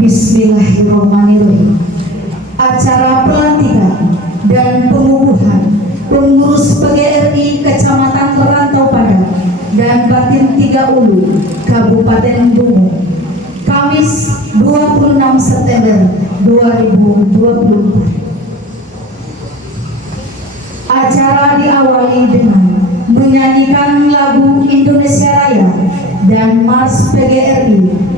Bismillahirrahmanirrahim. Acara pelantikan dan pengukuhan pengurus PGRI Kecamatan Rantau Padang dan Batin Tiga Ulu, Kabupaten Bungo, Kamis 26 September 2024. Acara diawali dengan menyanyikan lagu Indonesia Raya dan Mars PGRI.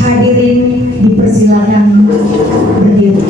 Hadirin dipersilakan berdiri.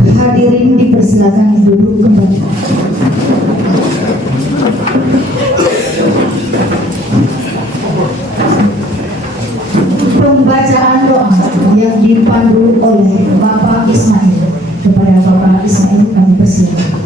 Hadirin dipersilakan duduk kembali. Pembacaan doa yang dipandu oleh Bapak Ismail. Kepada Bapak Ismail kami persilakan.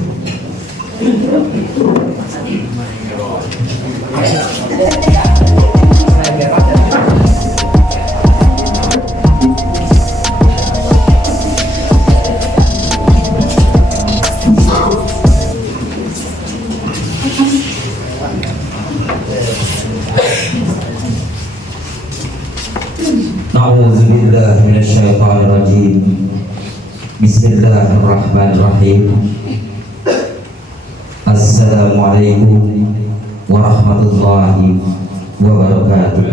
A'udzubillahi minasyaitonirrajim. Bismillahirrahmanirrahim. Assalamualaikum warahmatullahi wabarakatuh.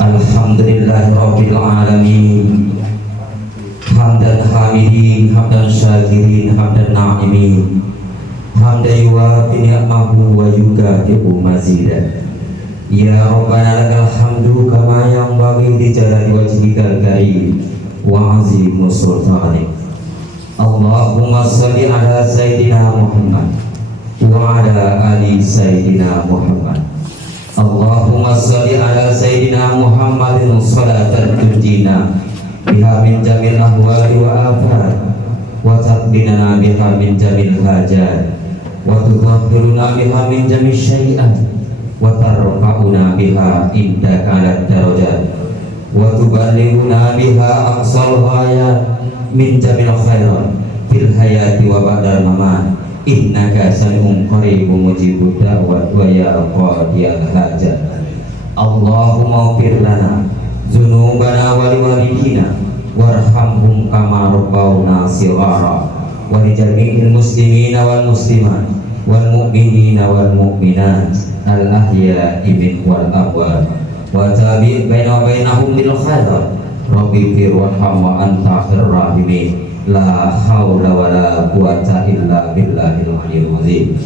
Alhamdulillahirabbil alamin. Hamdan hamidin, hamdan syakirin, hamdan na'imin. Hamdan yuwafi ni'mahu wa yukafi'u mazidah. Ya Rabbana lakal hamdu kama yanbaghi li jalali wajhikal karim wa 'azimi sultanik. Allahumma shalli ala sayyidina Muhammad wa ala ali sayyidina Muhammad. Allahumma shalli ala sayyidina Muhammadin salatan tunjina biha min jamil ahwali wa afat wa taqbinana biha min jamil hajat wa tudhahhiruna biha min jamil syai'at wa tarfa'una biha indaka ala darajat wa tuballighuna biha aqsal ghayat min jamil khairat fil hayati wa ba'dal mamat innaka sami'un qaribun mujibud da'wat wa ya qadiyal hajat. Allahumma ighfir lana dzunubana wa liwalidina warhamhum kama rabbawna shighara wa li jami'il muslimina wal muslimat wal mu'minina wal mu'minat al ahya'i min wal amwat wa tabi' bainahum bil khairat rabbi fir warham wa anta khairu rahimin la haula wa la quwwata illa billahil aliyyil azim.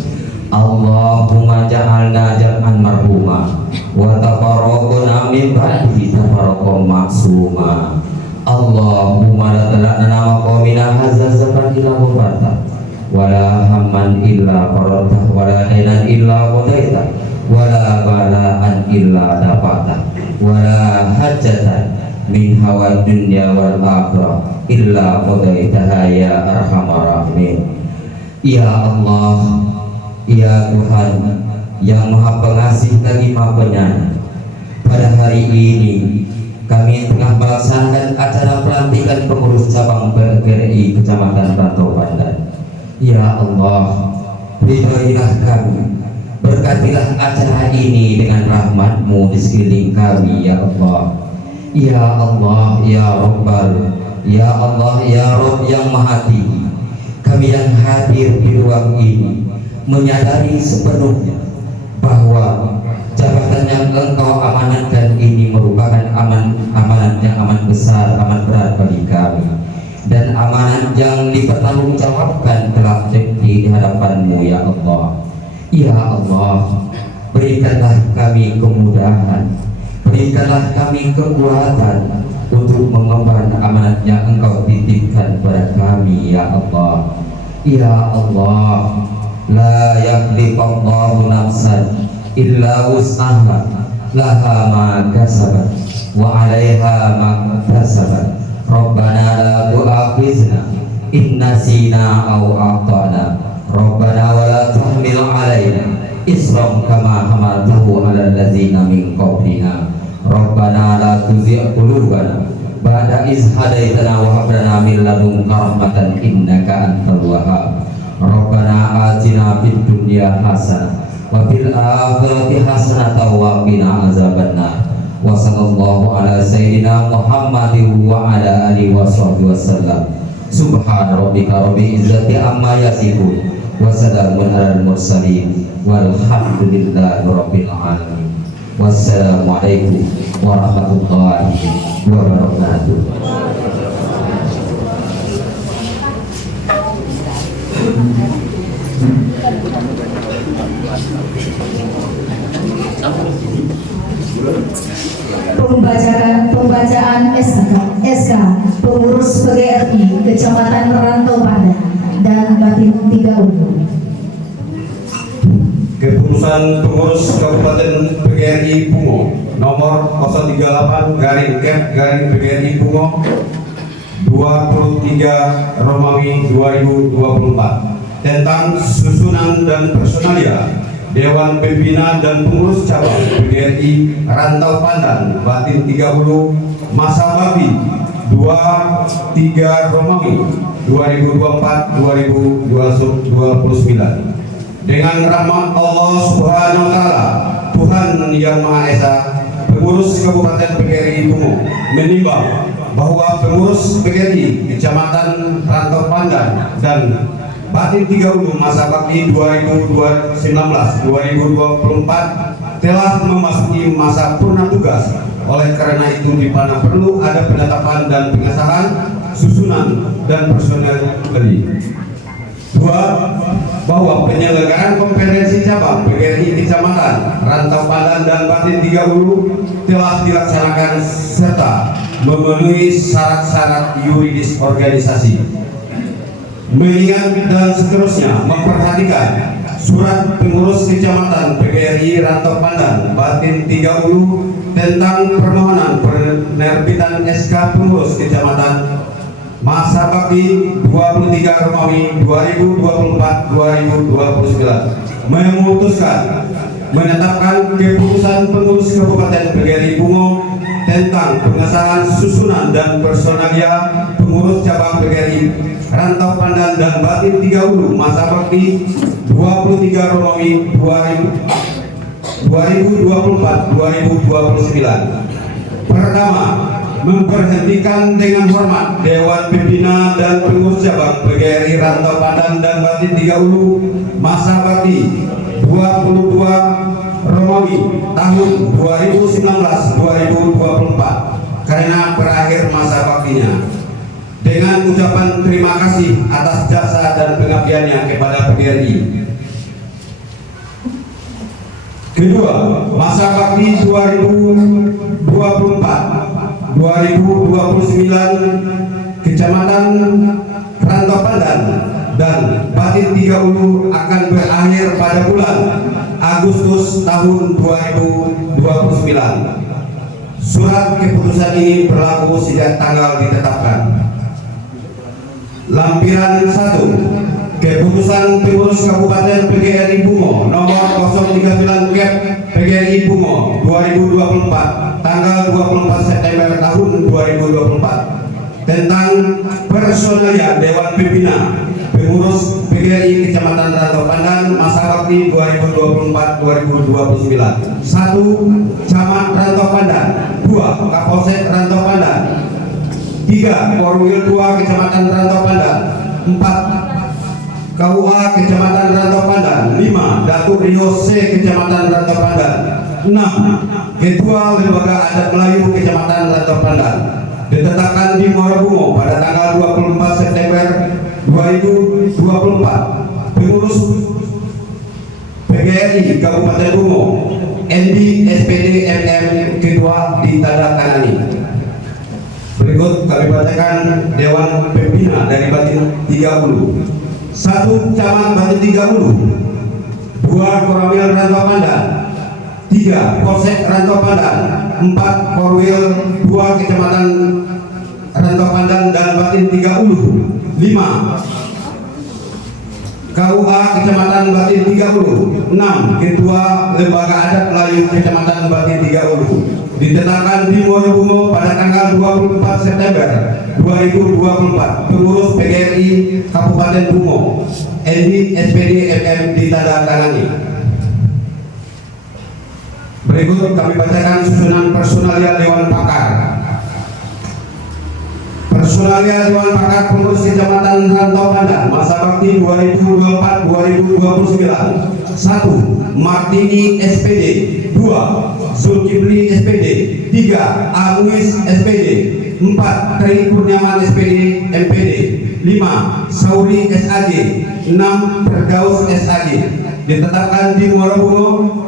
Allahumma ja'alna jam'an marhuma wa tafarraqna min ba'di tafarraqan maksuma. Allahumma la talaqna maqamina hadza zaman illa mubarta wa la hamman illa faradta wa la dainan illa qadaita wa la bala'an illa dafata wa la hajjatan min hawa dunya wal akhirah illa qadaitaha ya arhamar rahimin. Ya Allah, ya Tuhan yang Maha Pengasih lagi Maha Penyayang, pada hari ini kami tengah melaksanakan acara pelantikan pengurus cabang PGRI Kecamatan Rantau Padang. Ya Allah, ridhoilah kami, berkatilah acara ini dengan rahmat-Mu di sekeliling kami, ya Allah. Ya Allah, ya Rabbal, ya Allah, ya Rabb yang Maha Tinggi. Kami yang hadir di ruang ini menyadari sepenuhnya bahwa jabatan yang Engkau amanatkan ini merupakan amanat yang amat besar, amat berat bagi kami, dan amanat yang dipertanggungjawabkan telah hadapan-Mu ya Allah. Ya Allah, berikanlah kami kemudahan, berikanlah kami kekuatan untuk mengemban amanat yang Engkau titipkan pada kami ya Allah. Ya Allah, la yaklifallahu nafsan illa wus'aha, laha ma kasabat wa 'alaiha ma iktasabat. Rabbana la tu'akhizna in nasina aw akhtana. Rabbana wa la tahmil 'alaina isran kama hamaltahu 'alal ladzina min qablina. Rabbana la tuzigh qulubana ba'da iz hadaitana wa hab lana min ladunka rahmatan innaka antal wahhab. Rabbana atina fid dunya hasanah wa fil akhirati hasanatan wa qina azabannar. Wa sallallahu ala sayyidina Muhammadin wa ala alihi wa sahbihi wasallam. Subhana rabbika rabbil izzati amma yasifun wa salamun alal mursalin walhamdulillahi rabbil alamin. Wassalamualaikum warahmatullahi wabarakatuh. Pembacaan SK pengurus PGRI Kecamatan Rantau Padang dan Batin 30. Keputusan pengurus Kabupaten PGRI Bungo nomor 038/PGRI Bungo 23 Romawi 2024 tentang susunan dan personalia Dewan Pembina dan Pengurus Cabang PGRI Rantau Pandan Batin 30 masa bakti 23 Romawi 2024-2029 dengan rahmat Allah Subhanahu wa Ta'ala, Tuhan Yang Maha Esa, pengurus Kabupaten PGRI Bungo menimbang bahwa pengurus PGRI Kecamatan Rantau Pandan dan Batin 30 masa bakti 2019-2024 telah memasuki masa purna tugas. Oleh karena itu dipandang perlu ada penetapan dan pengesahan susunan dan personel kembali. 2. Bahwa penyelenggaraan konferensi cabang PGRI Kecamatan Rantau Pandan dan Batin 30 telah dilaksanakan serta memenuhi syarat-syarat yuridis organisasi. Mengingat dan seterusnya memperhatikan surat pengurus Kecamatan PGRI Rantau Pandan Batin 30 tentang permohonan penerbitan SK pengurus Kecamatan masa bakti 23 Romawi 2024-2029 memutuskan menetapkan keputusan pengurus Kabupaten PGRI Bungo tentang pengesahan susunan dan personalia pengurus cabang PGRI Rantau Pandan dan Batin 30 masa bakti 23 Romawi 2024-2029. Pertama, memberhentikan dengan hormat Dewan Pembina dan Pengurus Cabang PGRI Rantau Pandan dan Batin 30 masa bakti 22 Romawi tahun 2019-2024 karena berakhir masa baktinya, dengan ucapan terima kasih atas jasa dan pengabdiannya kepada PGRI. Kedua, masa bakti 2024-2029 Kecamatan Rantau Pandan dan Batin 30 akan berakhir pada bulan Agustus tahun 2029. Surat keputusan ini berlaku sejak tanggal ditetapkan. Lampiran 1. Keputusan Pengurus Kabupaten PGRI Bungo nomor 039 PGRI Bungo 2024 tanggal 24 September tahun 2024 tentang personalia Dewan Pembina Pengurus PGRI Kecamatan Rantau Pandan masa bakti 2024-2029. 1. Camat Rantau Pandan. 2. Kapolsek Rantau Pandan. 3. Korwil 2 Kecamatan Rantau Pandan. 4. KUA Kecamatan Rantau Pandan. 5. Datuk Rio C Kecamatan Rantau Pandan. 6. Ketua Lembaga Adat Melayu Kecamatan Rantau Pandan. Ditetapkan di Muara Bungo pada tanggal 24 September 2024 pengurus PGRI Kabupaten Bungo, Endi SPD MM Ketua ditandatangani. Berikut kami bacakan Dewan Pembina dari Batin 30. 1. Camat Batin 30. 2. Koramil Rantau Pandan. 3. Polsek Rantau Pandan. 4. Korwil 2 Kecamatan Rantau Pandan dan Batin 30. 5. KUA Kecamatan Batin 30. 6. Ketua Lembaga Adat Melayu Kecamatan Batin 30. Ditetapkan di Muarabungo pada tanggal 24 September 2024. Pengurus PGRI Kabupaten Bungo, Endi SPD MM ditandatangani. Berikut kami bacakan susunan personalia Dewan Pakar. Personalia Dewan Pakar Pengurus Kecamatan Rantau Pandan masa bakti 2024-2029. 1. Martini SPD. 2. Zulkifli SPD. 3. Amuis SPD. 4. Tri Kurniawan SPD MPD. 5. Sauri SAG. 6. Pergaus SAG. Ditetapkan di Muarabungo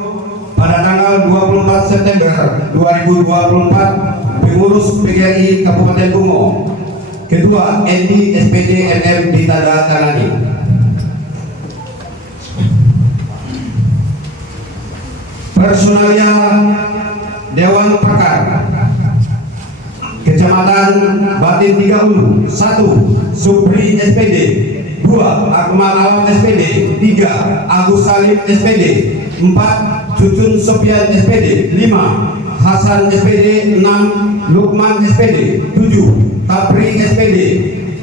pada tanggal 24 September 2024. Pengurus PGRI Kabupaten Bungo, Ketua Endi SPD MM ditandatangani. Personalia Dewan Pakar Kecamatan Batin 30. 1. Supri SPD. 2. Akmal Alam SPD. 3. Agus Salim SPD. 4. Cucun Sopian SPD. 5. Hasan SPD. 6. Lukman SPD. 7. Tapri SPD.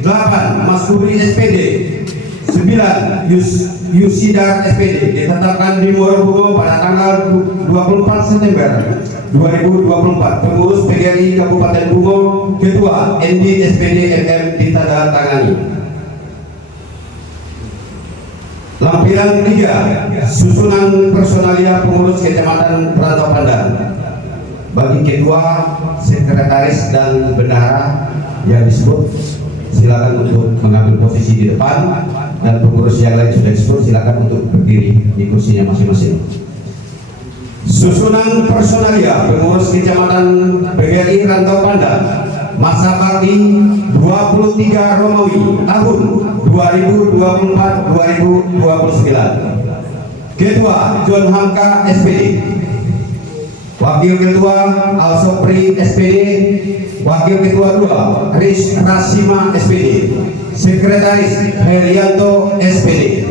8. Maskuri SPD. 9. Yusidar SPD. Ditetapkan di Muarabungo pada tanggal 24 September 2024. Pengurus PGRI Kabupaten Bungo, Ketua Endi SPD MM ditandatangani. Lampiran 3. Susunan personalia pengurus Kecamatan Rantau Pandan. Bagi ketua, sekretaris dan bendahara yang disebut, silakan untuk mengambil posisi di depan, dan pengurus yang lain sudah disebut, silakan untuk berdiri di kursinya masing-masing. Susunan personalia pengurus Kecamatan PGRI Rantau Pandan masa bakti 23 Romawi tahun 2024-2029. Ketua John Hamka SPD. Wakil Ketua Al-Sopri SPD. Wakil Ketua 2 Riz Rasima SPD. Sekretaris Herianto SPD.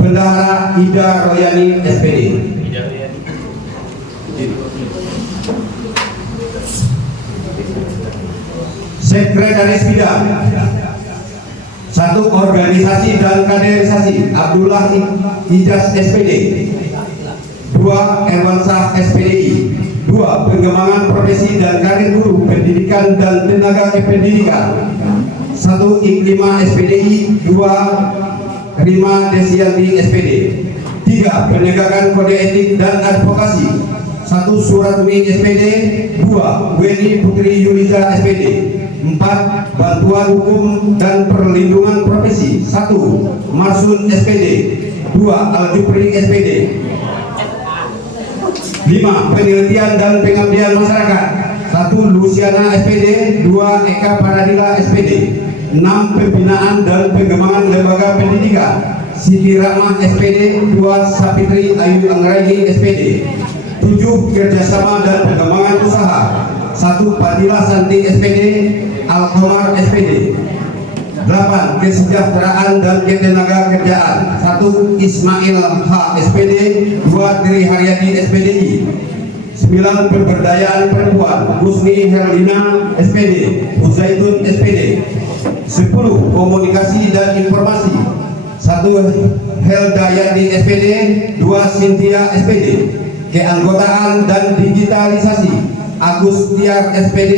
Bendahara Ida Royani SPD. Sekretaris Bidang 1. Organisasi dan Kaderisasi Abdullah Ijaz SPD. 2. Erwansah SPDI. 2. Pengembangan profesi dan karir guru pendidikan dan tenaga kependidikan. 1. Iklima SPDI. 2. Rima Desianti SPD. 3. Penegakan kode etik dan advokasi. 1. Suratmi SPD. 2. Weni Putri Yuliza SPD. 4. Bantuan hukum dan perlindungan profesi. 1. Marsun SPD. 2. Aljupri SPD. 5. Penelitian dan pengabdian masyarakat. 1. Luciana SPD. 2. Eka Paradila SPD. 6. Pembinaan dan pengembangan lembaga pendidikan. Siti Rahmah SPD. 2. Sapitri Ayu Anggraini SPD. 7. Kerjasama dan pengembangan usaha. 1. Fadila Santi SPD. Al-Komar SPD. 8. Kesejahteraan dan ketenaga kerjaan. 1. Ismail H SPD. 2. Tri Haryati SPDI. 9. Pemberdayaan perempuan. Husni Herlina SPD. Uzaitun SPD. 10. Komunikasi dan informasi. 1. Heldayati SPD. 2. Cynthia SPD. Keanggotaan dan digitalisasi. Agus Tiar SPD.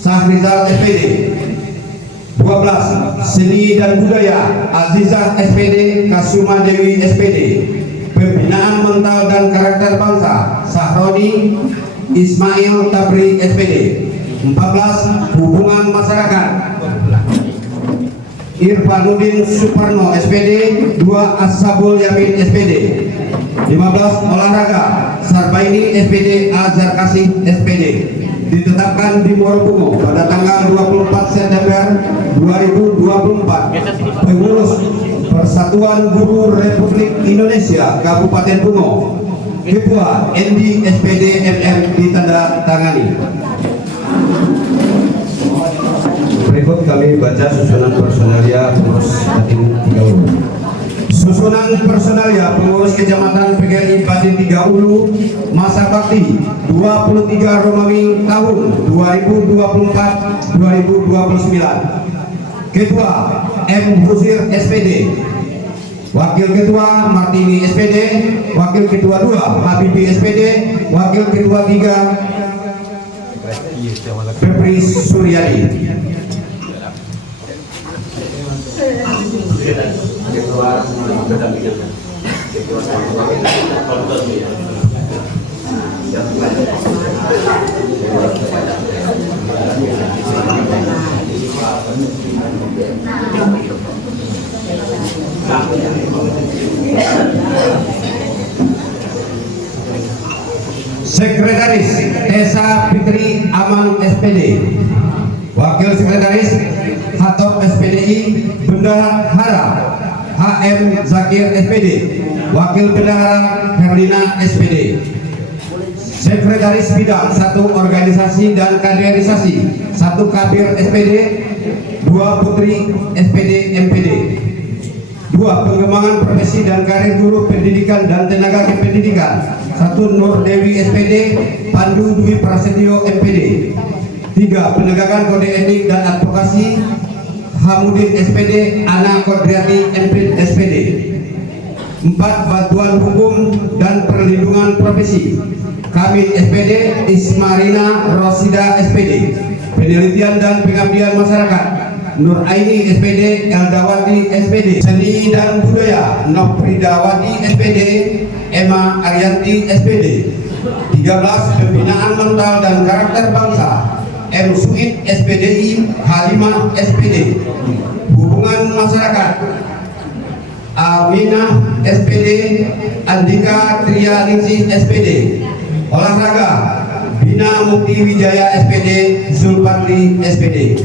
Sahrizal SPD. 12. Seni dan budaya. Azizah SPD. Kasuma Dewi SPD. Pembinaan mental dan karakter bangsa. Sahroni Ismail Tabri SPD. 14. Hubungan masyarakat. Irfanuddin Suparno SPD. 2. 2 Ashabul Yamin SPD. 15 olahraga Sarbaini SPD Azhar Kasih SPD ditetapkan di Morokungo pada tanggal 24 September 2024. Pengurus Persatuan Guru Republik Indonesia Kabupaten Bungo, Ketua ND SPD MM ditandatangani. Berikut kami baca susunan personalia pengurus Batin 3 Ulu. Susunan personalia pengurus Kecamatan PGRI Batin 3 Ulu masa bakti 23 Romawi tahun 2024-2029. Ketua M. Husir SPD, Wakil Ketua Martini SPD, Wakil Ketua 2 Habibi SPD, Wakil Ketua 3 Febri Suryadi. Sekretaris Tessa Fitri Aman SPD, Wakil Sekretaris Hatop SPDI Bendahara HM Zakir SPD, Wakil Bendahara Herlina SPD. Sekretaris Bidang 1 Organisasi dan Kaderisasi 1 Kabir SPD, 2 Putri SPD MPD. 2 Pengembangan Profesi dan Karir Guru Pendidikan dan Tenaga Kependidikan 1 Nur Dewi SPD, Pandu Dwi Prasetyo MPD. 3 Penegakan Kode Etik dan Advokasi Hamudin SPD, Ana Kodriati SPD. 4 Bantuan Hukum dan Perlindungan Profesi Kamil SPD, Ismarina Rosida SPD. Penelitian dan Pengabdian Masyarakat Nur Aini SPD, Eldawati SPD. Seni dan Budaya Nopridawati SPD, Emma Arianti SPD. 13 Pembinaan Mental dan Karakter Bangsa M. Suid SPDI, Halimah SPD. Hubungan Masyarakat Aminah SPD, Andika Trianingsih SPD. Olahraga Bina Mukti Wijaya SPD, Zulpatri SPD.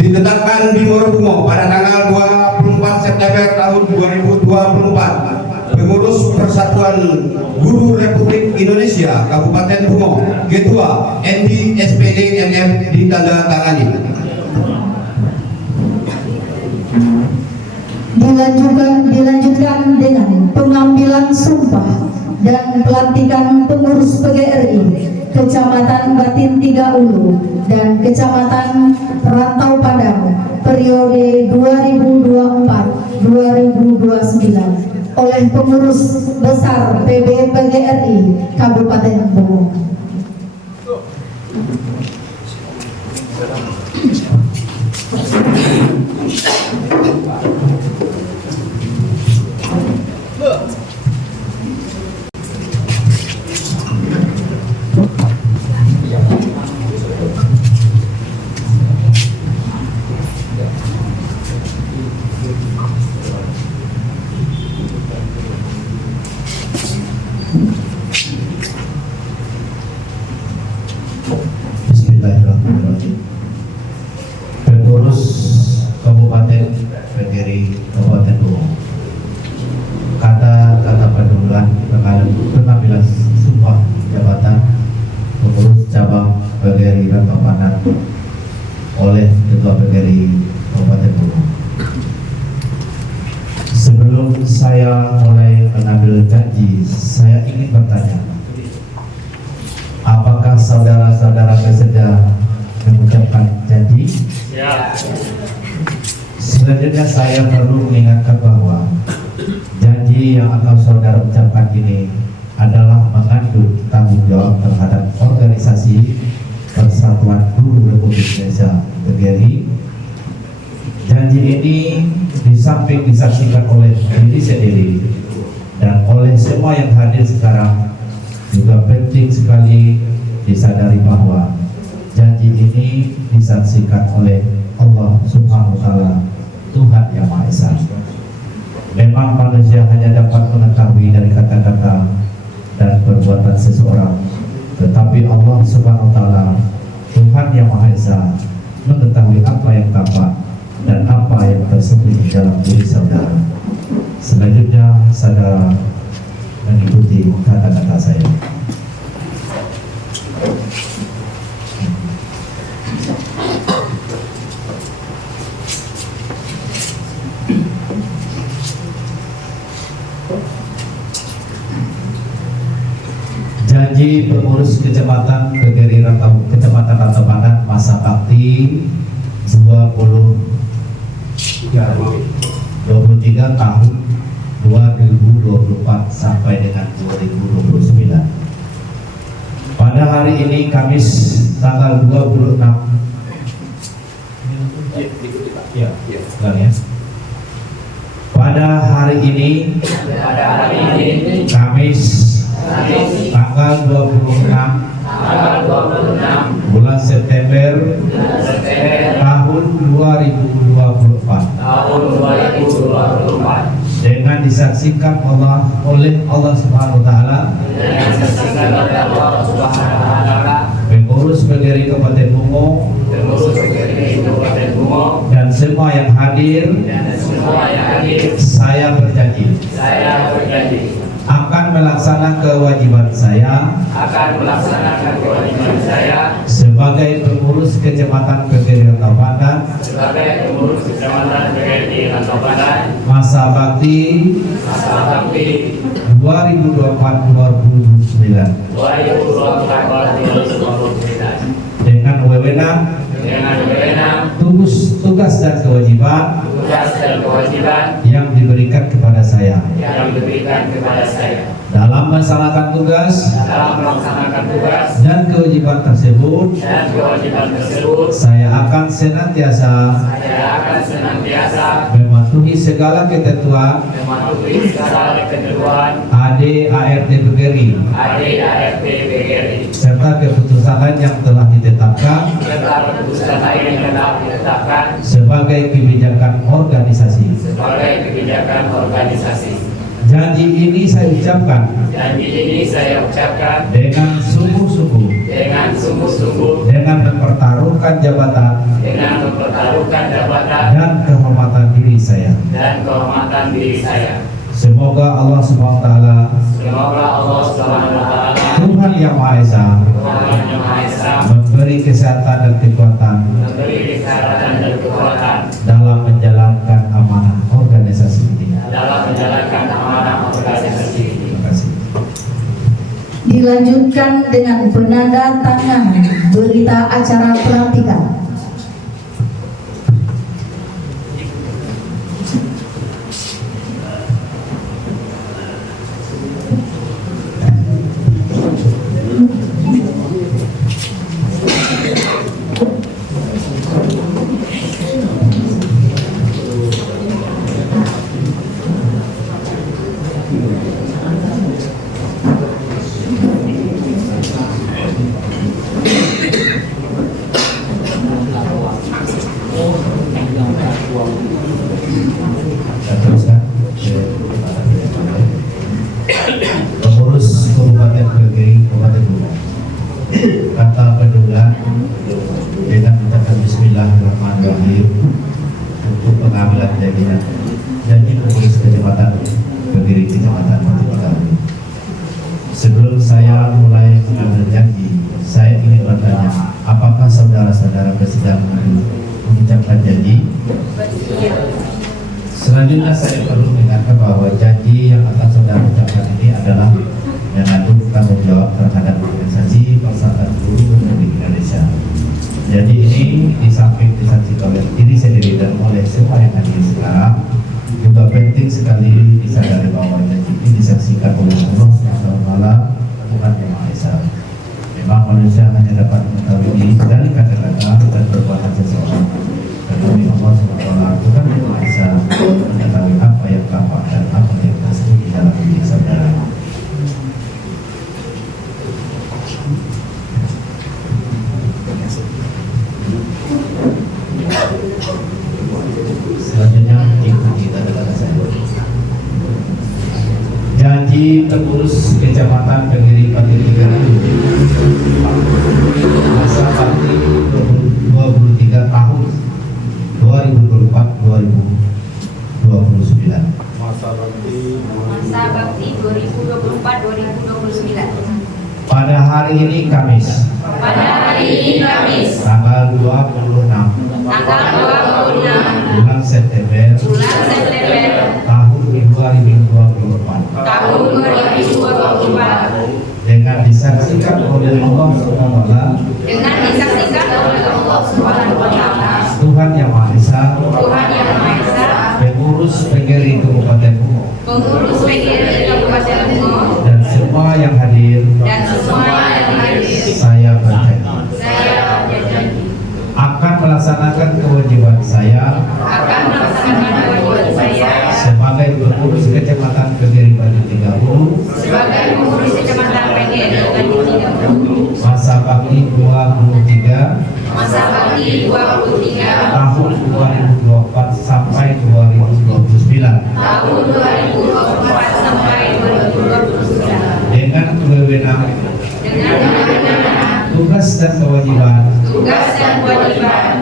Ditetapkan di Morokungo pada tanggal 24 September tahun 2024. Pengurus Persatuan Guru Republik Indonesia Kabupaten Bungo, Ketua ND SPD MM ditandatangani. Dilanjutkan dengan pengambilan sumpah dan pelantikan pengurus PGRI Kecamatan Batin 3 Ulu dan Kecamatan Rantau Padang periode 2024-2029 oleh pengurus besar PB PGRI Kabupaten Bungo. Bismillahirrahmanirrahim. Pengurus Kabupaten PGRI Kabupaten Bungo. Kata-kata penunjukan pengambilan sumpah jabatan pengurus cabang PGRI Rantau Padang oleh Ketua PGRI Kabupaten Bungo. Sebelum saya mulai mengambil janji, saya ingin bertanya, apakah saudara-saudara bersedia mengucapkan janji? Ya. Selanjutnya saya perlu mengingatkan bahwa janji yang akan saudara ucapkan ini adalah mengandung tanggung jawab terhadap organisasi Persatuan Guru Republik Indonesia PGRI. Janji ini di samping disaksikan oleh diri sendiri dan oleh semua yang hadir sekarang, juga penting sekali disadari bahwa janji ini disaksikan oleh Allah Subhanahu wa Ta'ala Tuhan Yang Maha Esa. Memang manusia hanya dapat mengetahui dari kata-kata dan perbuatan seseorang, tetapi Allah Subhanahu wa Ta'ala, Tuhan Yang Maha Esa, mengetahui apa yang tampak dan apa yang tersembunyi dalam diri saudara. Selanjutnya saudara mengikuti kata-kata saya. Janji pengurus Kecamatan Kegeri Kecamatan Rantau Pandan masa bakti 23 tahun 2024 sampai dengan 2029. Pada hari ini Kamis tanggal 26 Pada hari ini Kamis tanggal 26 bulan September tahun 2024 dengan disaksikan oleh Allah Subhanahu wa Ta'ala, pengurus PGRI Kabupaten Bungo dan semua yang hadir, saya berjanji akan melaksanakan kewajiban saya sebagai pengurus Kecamatan Kegeri Rantau Pandan masa bakti 2024-2029 dengan wewenang, tugas dan kewajiban yang diberikan kepada saya. Dalam melaksanakan tugas dan kewajiban tersebut, saya akan senantiasa mematuhi segala ketentuan AD/ART PGRI serta keputusan yang telah ditetapkan sebagai kebijakan organisasi. Janji ini saya ucapkan dengan sungguh-sungguh, dengan mempertaruhkan jabatan dan kehormatan diri saya. Semoga Allah Subhanahu wa Ta'ala, Tuhan Yang Maha Esa, memberi kesehatan dan kekuatan dalam menjalankan amanah organisasi ini. Terima kasih. Dilanjutkan dengan penanda tangan berita acara pelantikan. Pengurus Kabupaten Kegeri Kabupaten Bungo, kata penduga dengan mengucapkan Bismillahirrahmanirrahim untuk pengambilan janji pengurus Kecamatan Kegeri Kecamatan Rantau Pandan. Sebelum saya mulai mengambil janji, saya ingin bertanya, apakah saudara-saudara bersedia mengucapkan janji? Selanjutnya saya perlu mengingatkan bahwa janji yang akan saudara ucapkan ini adalah mengandung tanggung jawab terhadap organisasi Persatuan Guru Republik Indonesia. Jadi ini di samping disaksikan oleh diri sendiri dan oleh semua yang hadir sekarang, juga penting sekali disadari bahwa janji ini disaksikan oleh Allah SWT, Tuhan Yang Maha Esa. Memang manusia hanya dapat mengetahui dari kata-kata dan perbuatan seseorang, tetapi Allah SWT, Tuhan Yang Maha Esa, mengetahui apa yang tampak dan apa yang tersembunyi dalam diri saudara. Selanjutnya Janji pengurus Kecamatan Kediri Pati 30 masa bakti 23 tahun 2024-2029. Masa bakti 2024-2029. Pada hari ini Kamis, tanggal 26 bulan September tahun 2024 dengan disaksikan oleh Allah Subhanahu wa Ta'ala, Tuhan Yang Maha Esa, pengurus PGRI Kabupaten Bungo, dan semua yang hadir, saya berjanji akan melaksanakan kewajiban saya sebagai pengurus Kecamatan Kediri Pati 30 masa bakti 23 tahun 2024 sampai 2029 dengan kewenangan, tugas dan kewajiban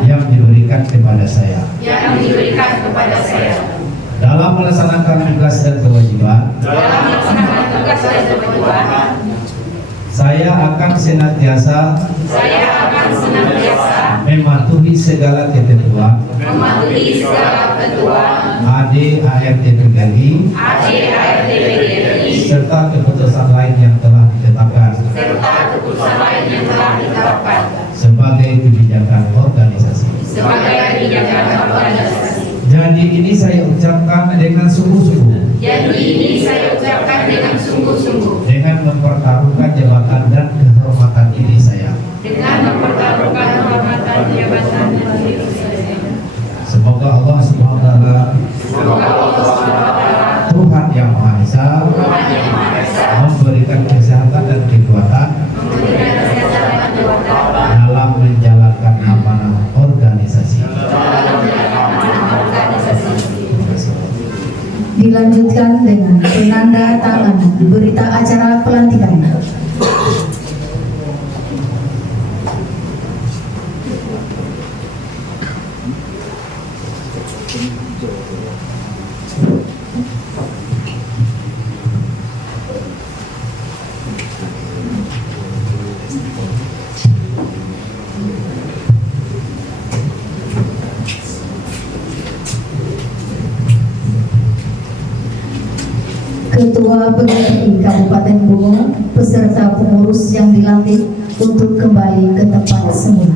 yang diberikan kepada saya. Dalam melaksanakan tugas dan kewajiban, saya akan senantiasa mematuhi segala ketentuan AD/ART PGRI serta keputusan lain yang telah ditetapkan sebagai kebijakan organisasi. Janji ini saya ucapkan dengan sungguh-sungguh, dengan mempertaruhkan jabatan dan kehormatan diri saya. Semoga Allah Subhanahu wa Ta'ala, Tuhan Yang Maha Esa, memberikan kesehatan dan kekuatan dalam menjalankan amanah organisasi. Dilanjutkan dengan penanda tanganan berita acara pelantikan. Ketua PGRI Kabupaten Bungo beserta pengurus yang dilantik untuk kembali ke tempat semula.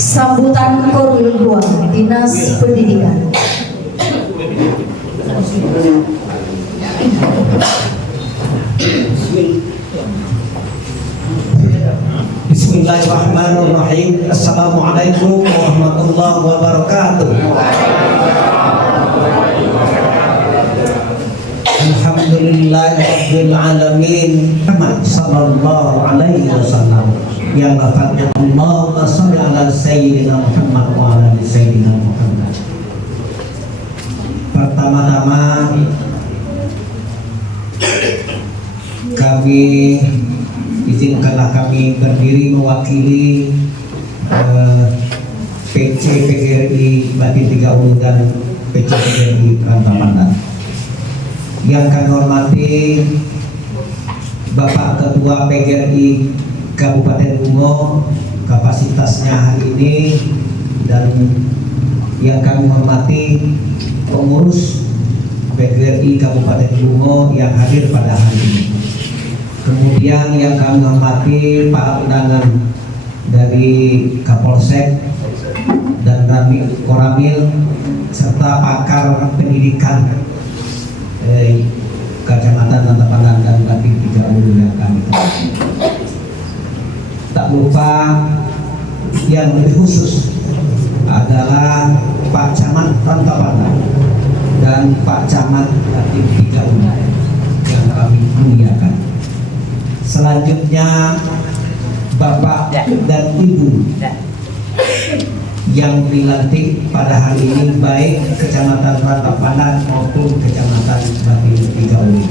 Sambutan Korwil 2 Dinas Pendidikan. Bismillahirrahmanirrahim. Assalamualaikum warahmatullahi wabarakatuh. Alhamdulillahirabbil alamin. Muhammad sallallahu alaihi wasallam. Ya Al-Fatihah. Allahumma shalli ala sayyidina Muhammad wa ala ali sayyidina Muhammad. Pertama-tama kami izinkanlah kami berdiri mewakili PC PGRI Pati 30 dan PC PGRI Rantau Pandan. Yang kami hormati Bapak Ketua PGRI Kabupaten Bungo kapasitasnya hari ini, dan yang kami hormati pengurus PGRI Kabupaten Bungo yang hadir pada hari ini. Kemudian yang kami hormati para undangan dari Kapolsek dan Koramil serta pakar pendidikan Kecamatan Rantau Pandan dan Pati 30 yang kami hormati. Tak lupa yang lebih khusus adalah Pak Camat Rantau Pandan dan Pak Camat Pati 30 yang kami muliakan. Selanjutnya Bapak dan Ibu yang dilantik pada hari ini baik Kecamatan Rantau Pandan maupun Kecamatan Batu Tiga Uli.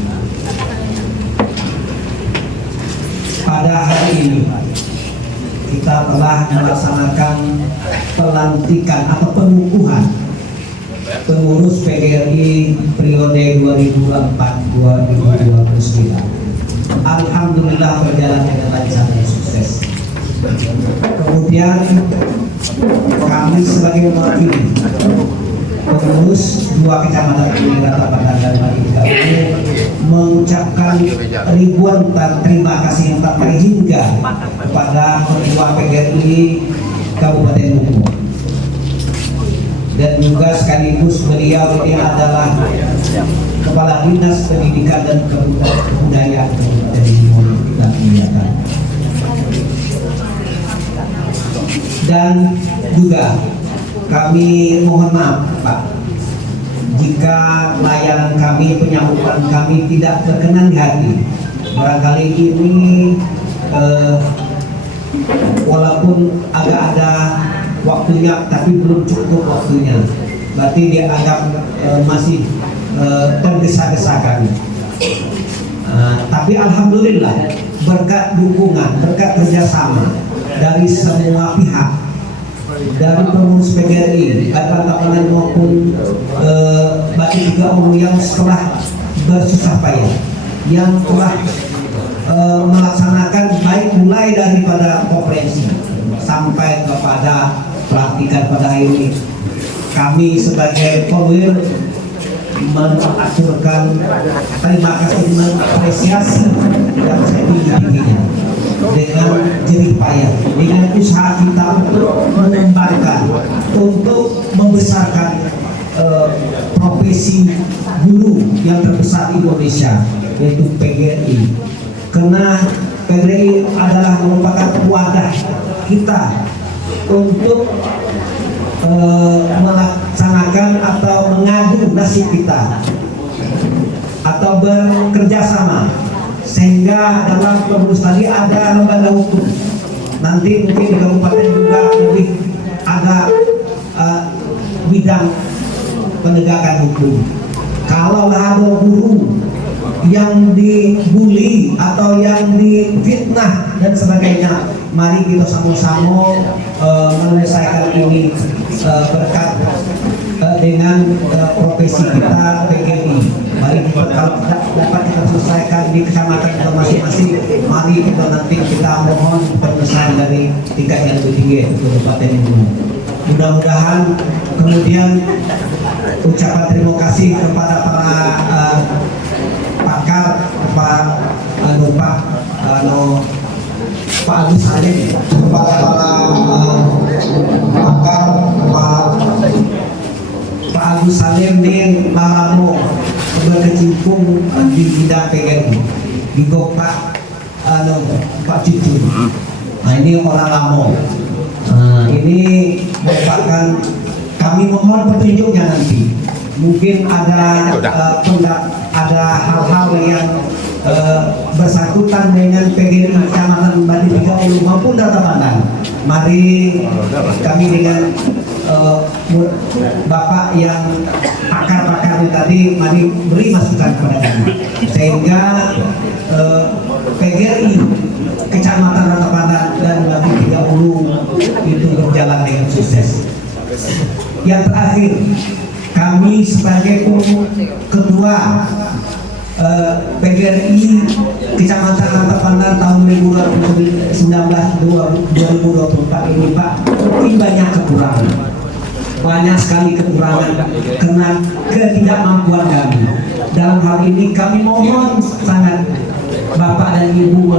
Pada hari ini kita telah melaksanakan pelantikan atau pengukuhan pengurus PGRI periode 2004-2029. Alhamdulillah berjalan dengan lancar dan sukses. Kemudian kami sebagai mewakili pengurus dua kecamatan ini Rantau Pandan dan Batu Tiga Uli mengucapkan ribuan terima kasih yang tak terhingga kepada Ketua PGRI Kabupaten Bengkulu. Dan juga sekaligus beliau ini adalah Kepala Dinas Pendidikan dan Kebudayaan Kabupaten Bengkulu kita muliakan. Dan juga kami mohon maaf Pak, jika layanan kami, penyambutan kami tidak berkenan di hati. Barangkali ini walaupun agak ada waktunya tapi belum cukup waktunya, berarti dia agak masih tergesa-gesa kami. Tapi alhamdulillah berkat dukungan, berkat kerjasama dari semua pihak, dari pengurus PGRI, Rantau Pandan maupun Batu Tiga Uli yang setelah bersusah payah, yang telah melaksanakan baik mulai daripada konferensi sampai kepada pelantikan pada hari ini. Kami sebagai pemimpin mengaturkan terima kasih, mengapresiasi yang setinggi-tingginya dengan jerih payah, dengan usaha kita untuk mengembangkan, untuk membesarkan profesi guru yang terbesar di Indonesia, yaitu PGRI. Karena PGRI adalah merupakan wadah kita untuk melaksanakan atau mengadu nasib kita atau bekerja sama, sehingga dalam pengurus tadi ada lembaga hukum. Nanti mungkin di kabupaten juga lebih ada bidang penegakan hukum. Kalau ada guru yang dibully atau yang difitnah dan sebagainya, mari kita sama-sama menyelesaikan ini berkat dengan profesi kita PGRI. Mari kita, kalau dapat kita selesaikan di kecamatan kita masing-masing, mari kita nanti kita mohon penyelesaian dari tingkat yang lebih tinggi untuk kabupaten ini. Mudah-mudahan kemudian ucapan terima kasih kepada para pakar, Pak Agus Salim, kepada para pakar, Pak Agus Salim di Malamo berkecimpung di bidang PGRI, di Pak Cucu. Nah, ini orang lama. Ini merupakan, kami mohon petunjuknya nanti. Mungkin ada ada hal-hal yang bersangkutan dengan PGRI Kecamatan Batu Tiga Uli maupun Rantau Pandan. Mari kami dengan Bapak yang pakar-pakar tadi, mari beri masukan kepada kami sehingga PGRI Kecamatan Rantau Pandan dan Batu Tiga Uli itu berjalan dengan sukses. Yang terakhir, kami sebagai ketua PGRI Kecamatan Rantau Pandan tahun 2019-2024 ini Pak, mungkin banyak kekurangan, banyak sekali kekurangan karena ketidakmampuan kami. Dalam hal ini kami mohon sangat Bapak dan Ibu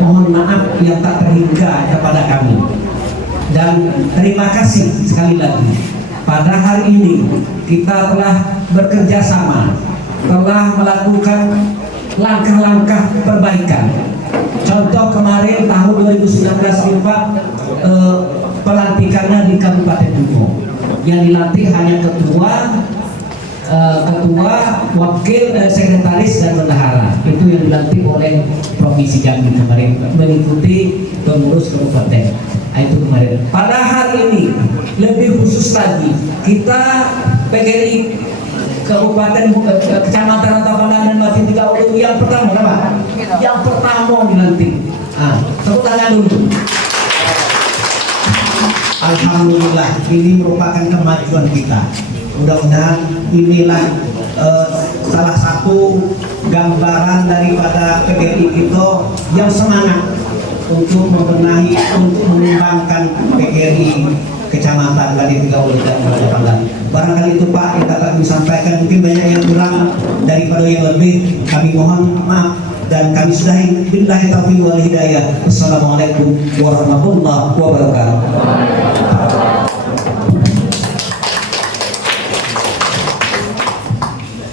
mohon maaf yang tak terhingga kepada kami, dan terima kasih sekali lagi. Pada hari ini kita telah bekerja sama, telah melakukan langkah-langkah perbaikan. Contoh kemarin tahun 2019 ini Pak, pelantikannya di Kabupaten Bengkulu, yang dilantik hanya ketua, ketua, wakil, sekretaris dan bendahara. Itu yang dilantik oleh Provinsi Jambi kemarin mengikuti pengurus kabupaten. Itu kemarin. Pada hari ini lebih khusus lagi kita PGRI Kabupaten Kecamatan Rantapandan dan Masih 30 yang pertama apa? Yang pertama dilantik. Tepuk tangan dulu. Alhamdulillah, ini merupakan kemajuan kita. Mudah-mudahan inilah salah satu gambaran daripada PGRI kita yang semangat untuk membenahi, untuk mengembangkan PGRI Kecamatan Bali 30 dan Rantapandan. Barangkali itu Pak yang dapat kami sampaikan, mungkin banyak yang kurang daripada yang lebih, kami mohon maaf dan kami sudahi. Billahi taufiq wal hidayah. Wassalamualaikum warahmatullahi wabarakatuh.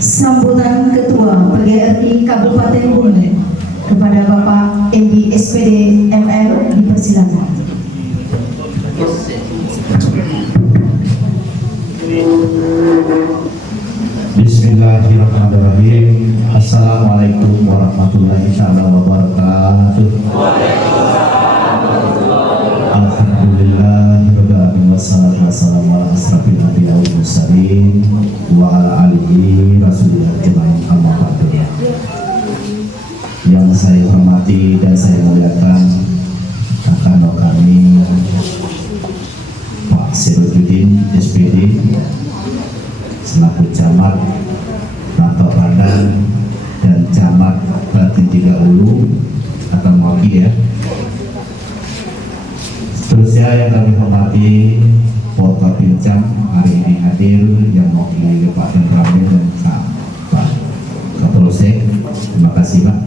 Sambutan Ketua PGRI Kabupaten Bumi kepada Bapak Edi SPD ML dipersilakan. Bismillahirrahmanirrahim. Assalamualaikum warahmatullahi wabarakatuh. Alhamdulillahirrahmanirrahim. Wassalatu wassalamu ala asrafil anbiya wal mursalin wa ala alihi rasulillah jemaah amma ba'du. Yang saya hormati dan saya muliakan rekan kami Pak Sirojudin SPD selaku camat Rantapandan dan camat Batin 30 atau mewakili ya. Seterusnya yang kami hormati Forkopimcam hari ini hadir yang mewakili Pak Ramil dan Pak Kapolsek. Terima kasih Pak.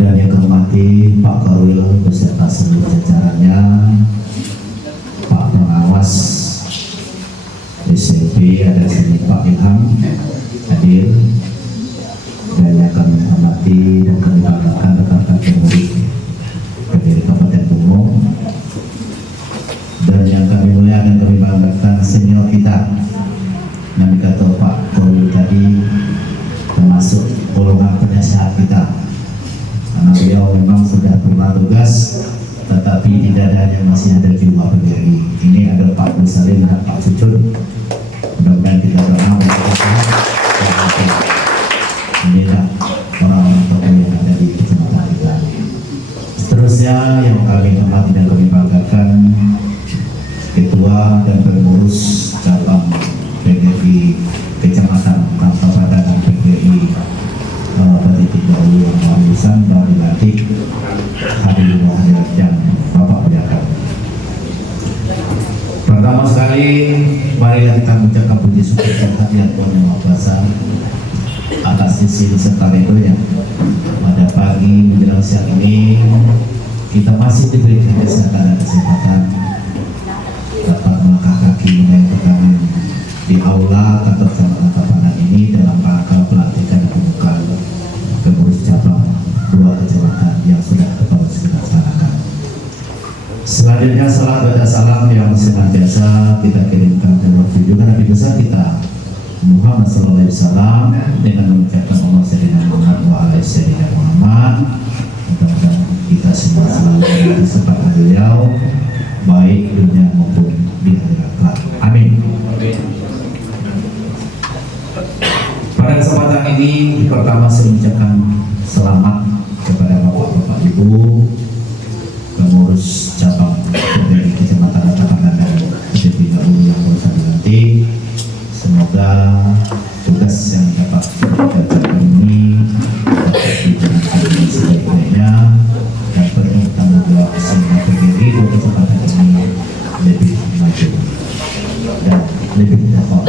Dan yang kami hormati Pak Korwil beserta seluruh jajarannya, Pak Pengawas SMP ada sini Pak Ilham hadir, dan yang kami hormati dan kami banggakan rekan-rekan pengurus PGRI Kabupaten Bungo, dan yang kami muliakan kami banggakan senior kita yang dikata Pak Korwil tadi, termasuk golongan penasehat kita, karena beliau memang sudah pernah tugas tetapi tidak ada yang masih ada di rumah PGRI. Ini ada Pak Musalim dan Pak Cucun. Mudah-mudahan kita doa untuk sehat. Inilah orang-orang tokoh yang ada di kecamatan kita. Seterusnya yang kami hormati dan kami banggakan Ketua dan pengurus cabang PGRI Kecamatan Rantapandan dan PGRI Bali 30 yang barusan baru dilantik hari ini dan Bapak Beliakan. Pertama sekali, marilah kita mengucapkan puji syukur kehadirat Tuhan Yang Maha Kuasa atas izin serta ridhonya. Pada pagi menjelang siang ini kita masih diberikan kesehatan dan kesempatan dapat melangkah kaki menyampaikan di aula kantor Kecamatan Rantapandan ini dalam rangka pelantikan dan pembukaan pengurus cabang 2 kecamatan yang sudah terus kita laksanakan. Selanjutnya salam dan salam yang senantiasa kita kirimkan kepada junjungan Nabi besar kita Muhammad sallallahu alaihi wasallam dengan mengucapkan Allah Sayyidina Muhammad wa alaihi Sayyidina Muhammad. Mudah-mudahan kita semua selalu di kesempatan beliau baik dunia maupun di akhirat kelak. Amin. Pada kesempatan ini pertama saya mengucapkan selamat kepada Bapak-bapak Ibu pengurus cabang PGRI Kecamatan Rantapandan dan PGRI 30 yang barusan dilantik. Semoga tugas yang dapat dikerjakan ini dapat dijalankan dengan sebaik-baiknya dan penuh tanggung jawab sehingga PGRI di kecamatan ini lebih maju dan lebih dapat.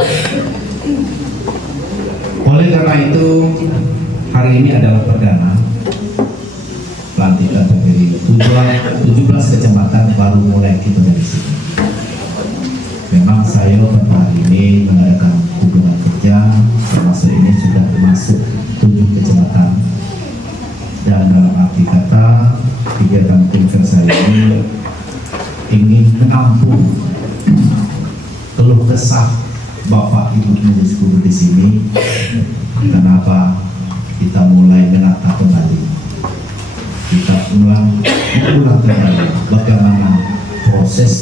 Oleh karena itu, hari ini adalah perdana pelantikan PGRI 17 kecamatan baru mulai kita dari sini. Memang saya pada hari ini mengadakan hubungan kerja, termasuk ini sudah masuk 7 kecamatan, dan dalam arti kata kegiatan kunker saya ini ingin menampung keluh kesah Bapak Ibu Guru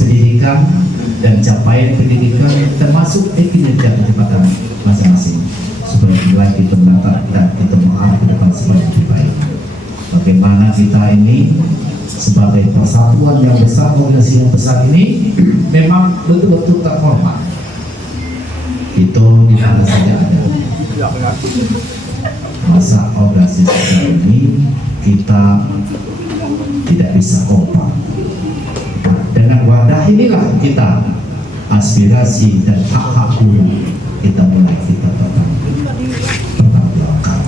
pendidikan dan capaian pendidikan termasuk kinerja kecepatan masing-masing supaya nilai kita mendatar dan kita mengarah ke depan sebagai lebih baik. Bagaimana kita ini sebagai persatuan yang besar, organisasi yang besar ini memang betul-betul terhormat. Itu di mana saja ada. Masa organisasi seperti ini kita tidak bisa kompak. Dengan wadah inilah kita aspirasi dan hak-hak guru kita mulai kita pertanggungjawabkan.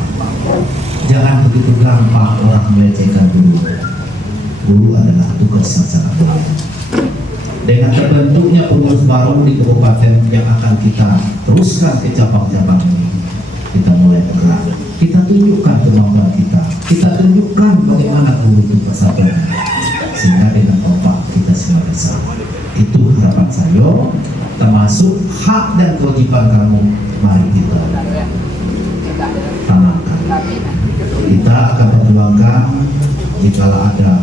Jangan begitu gampang orang melecehkan guru. Guru adalah tugas yang sangat mulia. Dengan terbentuknya pengurus baru di kabupaten yang akan kita teruskan ke cabang-cabang ini, kita mulai bergerak. Kita tunjukkan kemampuan kita. Kita tunjukkan bagaimana guru itu persatuan. Sehingga dengan kompak kita semua bisa. Itu harapan saya, termasuk hak dan kewajiban kamu. Mari kita tanamkan. Kita akan perjuangkan jika ada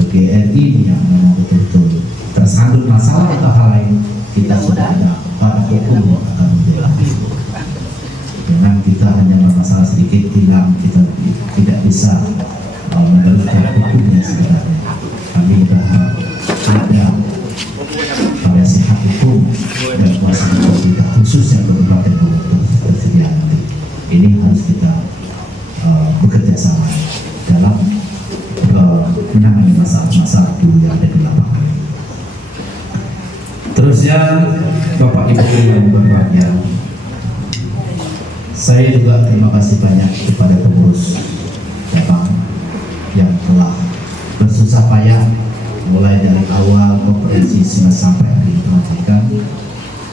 PGRI yang memang betul-betul tersandung masalah atau hal lain, kita sudah ada para hukum akan membela. Dengan kita hanya bermasalah sedikit hilang, kita tidak bisa memberikan hukumnya sebenarnya. Kami berharap ada variasi hak hukum dan kuasa hukum kita, khususnya kabupaten Bogor tersedia nanti. Ini harus kita bekerja sama dalam menangani masalah-masalah dulu yang ada di lapangan. Terusnya Bapak Ibu yang berbahagia, saya juga terima kasih banyak kepada pengurus cabang yang telah bersusah payah mulai dari awal konferensi sampai diperhatikan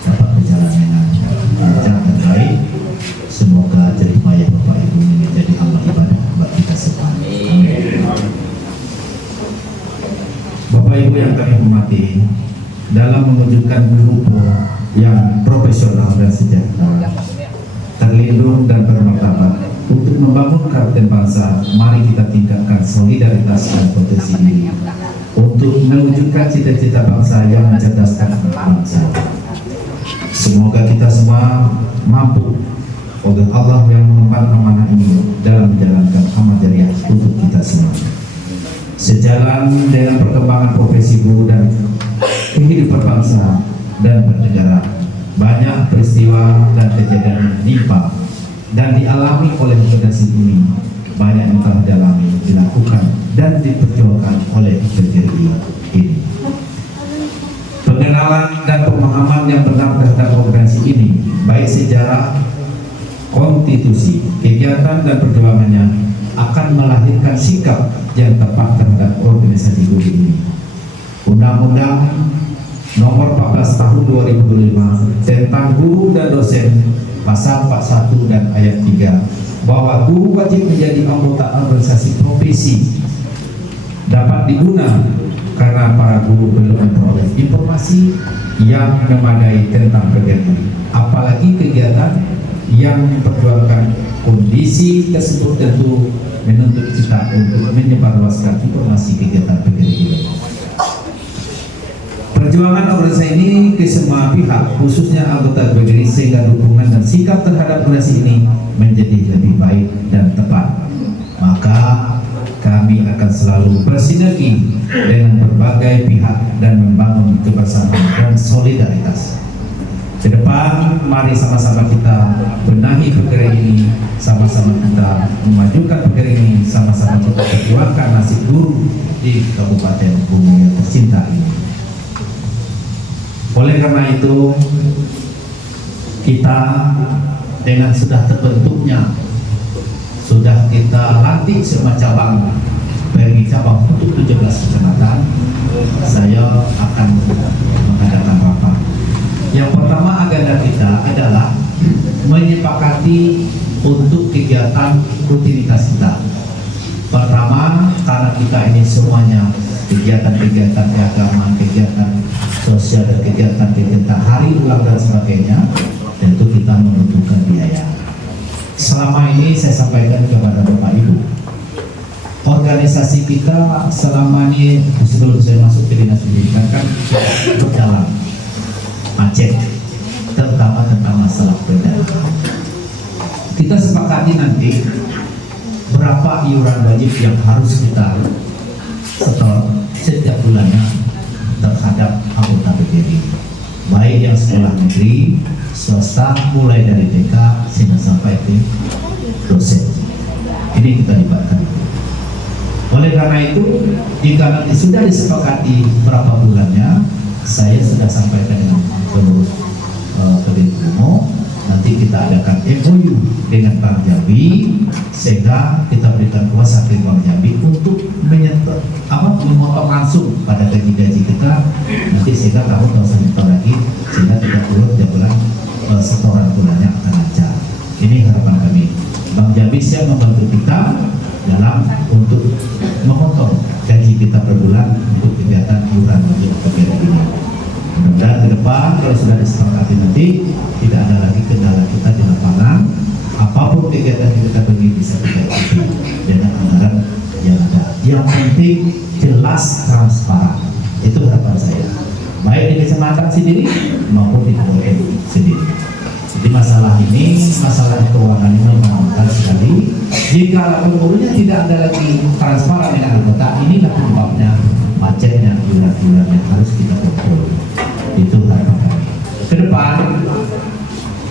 dapat berjalan dengan lancar dan baik. Semoga jerih payah Bapak Ibu menjadi amal ibadah buat kita semua. Amin. Bapak Ibu yang kami hormati, dalam mewujudkan grup yang profesional dan sejahtera, terlindung dan bermartabat untuk membangun karakter bangsa, mari kita tingkatkan solidaritas dan potensi diri untuk mewujudkan cita-cita bangsa yang mencerdaskan bangsa. Semoga kita semua mampu oleh Allah yang mengemban amanah ini dalam menjalankan amal jariah untuk kita semua. Sejalan dengan perkembangan profesi guru dan kehidupan bangsa dan bernegara, banyak peristiwa dan kejadian yang menimpa dan dialami oleh organisasi ini. Banyak yang telah dialami, dilakukan dan diperjuangkan oleh PGRI ini. Pengenalan dan pemahaman yang benar terhadap organisasi ini, baik sejarah, konstitusi, kegiatan dan perjuangannya, akan melahirkan sikap yang tepat terhadap organisasi guru ini. Undang-Undang Nomor 14 Tahun 2005 tentang guru dan dosen, pasal 41 dan ayat 3, bahwa guru wajib menjadi anggota organisasi profesi, dapat digunakan karena para guru belum memperoleh informasi yang memadai tentang kegiatan, apalagi kegiatan yang memperjuangkan kondisi tersebut tentu menuntut kita untuk menyebarluaskan informasi kegiatan PGRI. Perjuangan organisasi ini ke semua pihak, khususnya anggota PGRI, sehingga dukungan dan sikap terhadap organisasi ini menjadi lebih baik dan tepat. Maka kami akan selalu bersinergi dengan berbagai pihak dan membangun kebersamaan dan solidaritas. Ke depan, mari sama-sama kita benahi PGRI ini, sama-sama kita memajukan PGRI ini, sama-sama kita perjuangkan nasib guru di Kabupaten Bumi yang tercinta ini. Oleh karena itu, kita dengan sudah terbentuknya, sudah kita lantik semua cabang, bagi cabang untuk 17 kecamatan, saya akan mengadakan rapat. Yang pertama agenda kita adalah menyepakati untuk kegiatan rutinitas kita. Pertama, karena kita ini semuanya kegiatan-kegiatan keagamaan, kegiatan sosial dan kegiatan-kegiatan hari ulang dan sebagainya, tentu kita membutuhkan biaya. Selama ini saya sampaikan kepada Bapak Ibu, organisasi kita selama ini sebelum saya masuk ke dinas pendidikan kan berjalan macet, terutama tentang masalah PDAH. Kita sepakati nanti berapa iuran wajib yang harus kita setor setiap bulannya terhadap anggota PGRI, baik yang sekolah negeri, swasta, mulai dari TK sampai ke dosen. Ini kita libatkan. Oleh karena itu, jika nanti sudah disepakati berapa bulannya, saya sudah sampaikan dengan pengurus Kedekimo, nanti kita adakan MOU dengan Bank Jambi, sehingga kita berikan kuasa ke Bank Jambi untuk memotong langsung pada gaji-gaji kita nanti, sehingga tahun selanjutnya lagi, sehingga tidak perlu bulan setoran bulannya akan lancar. Ini harapan kami. Bank Jambi siap membantu kita dalam untuk memotong gaji kita per bulan untuk kegiatan iuran wajib PGRI ini. Mudah-mudahan ke depan kalau sudah disepakati nanti tidak ada lagi kendala kita di lapangan. Apapun kegiatan yang kita bagi bisa kita ikuti dengan anggaran yang ada. Yang penting jelas, transparan. Itu harapan saya. Baik di kecamatan sendiri maupun di kabupaten sendiri. Jadi masalah ini, masalah keuangan ini menantang sekali. Jika pengurusnya tidak ada lagi transparan dengan anggota, inilah penyebabnya macetnya iuran-iuran yang harus kita kontrol. Itu harapan kami. Ke depan,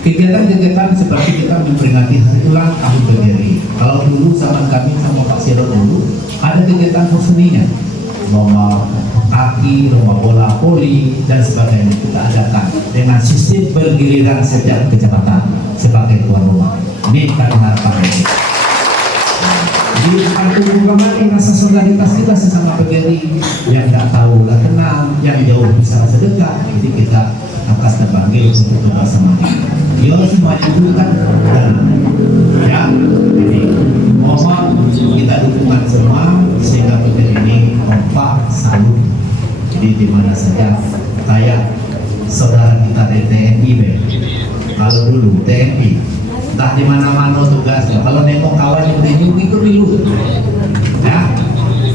kegiatan-kegiatan seperti kita memperingati hari ulang tahun PGRI. Kalau dulu zaman kami sama Pak Siro dulu, ada kegiatan seninya, lomba kaki, lomba bola voli dan sebagainya kita adakan dengan sistem bergiliran setiap kecamatan sebagai tuan rumah. Ini kami harapkan ini. Jadi bukan rasa solidaritas kita sesama PGRI yang tidak tahu lah kenal, yang jauh bisa sedekah. Jadi kita akan terpanggil untuk bersama. Yo semuanya bukan dan ya ini mohon kita dukungan semua sehingga PGRI ini kompak selalu. Jadi di mana saja kayak saudara kita dari TNI kalau dulu TNI entah di mana-mana tugasnya, kalau nengok kawan yang TNI ikut dulu ya,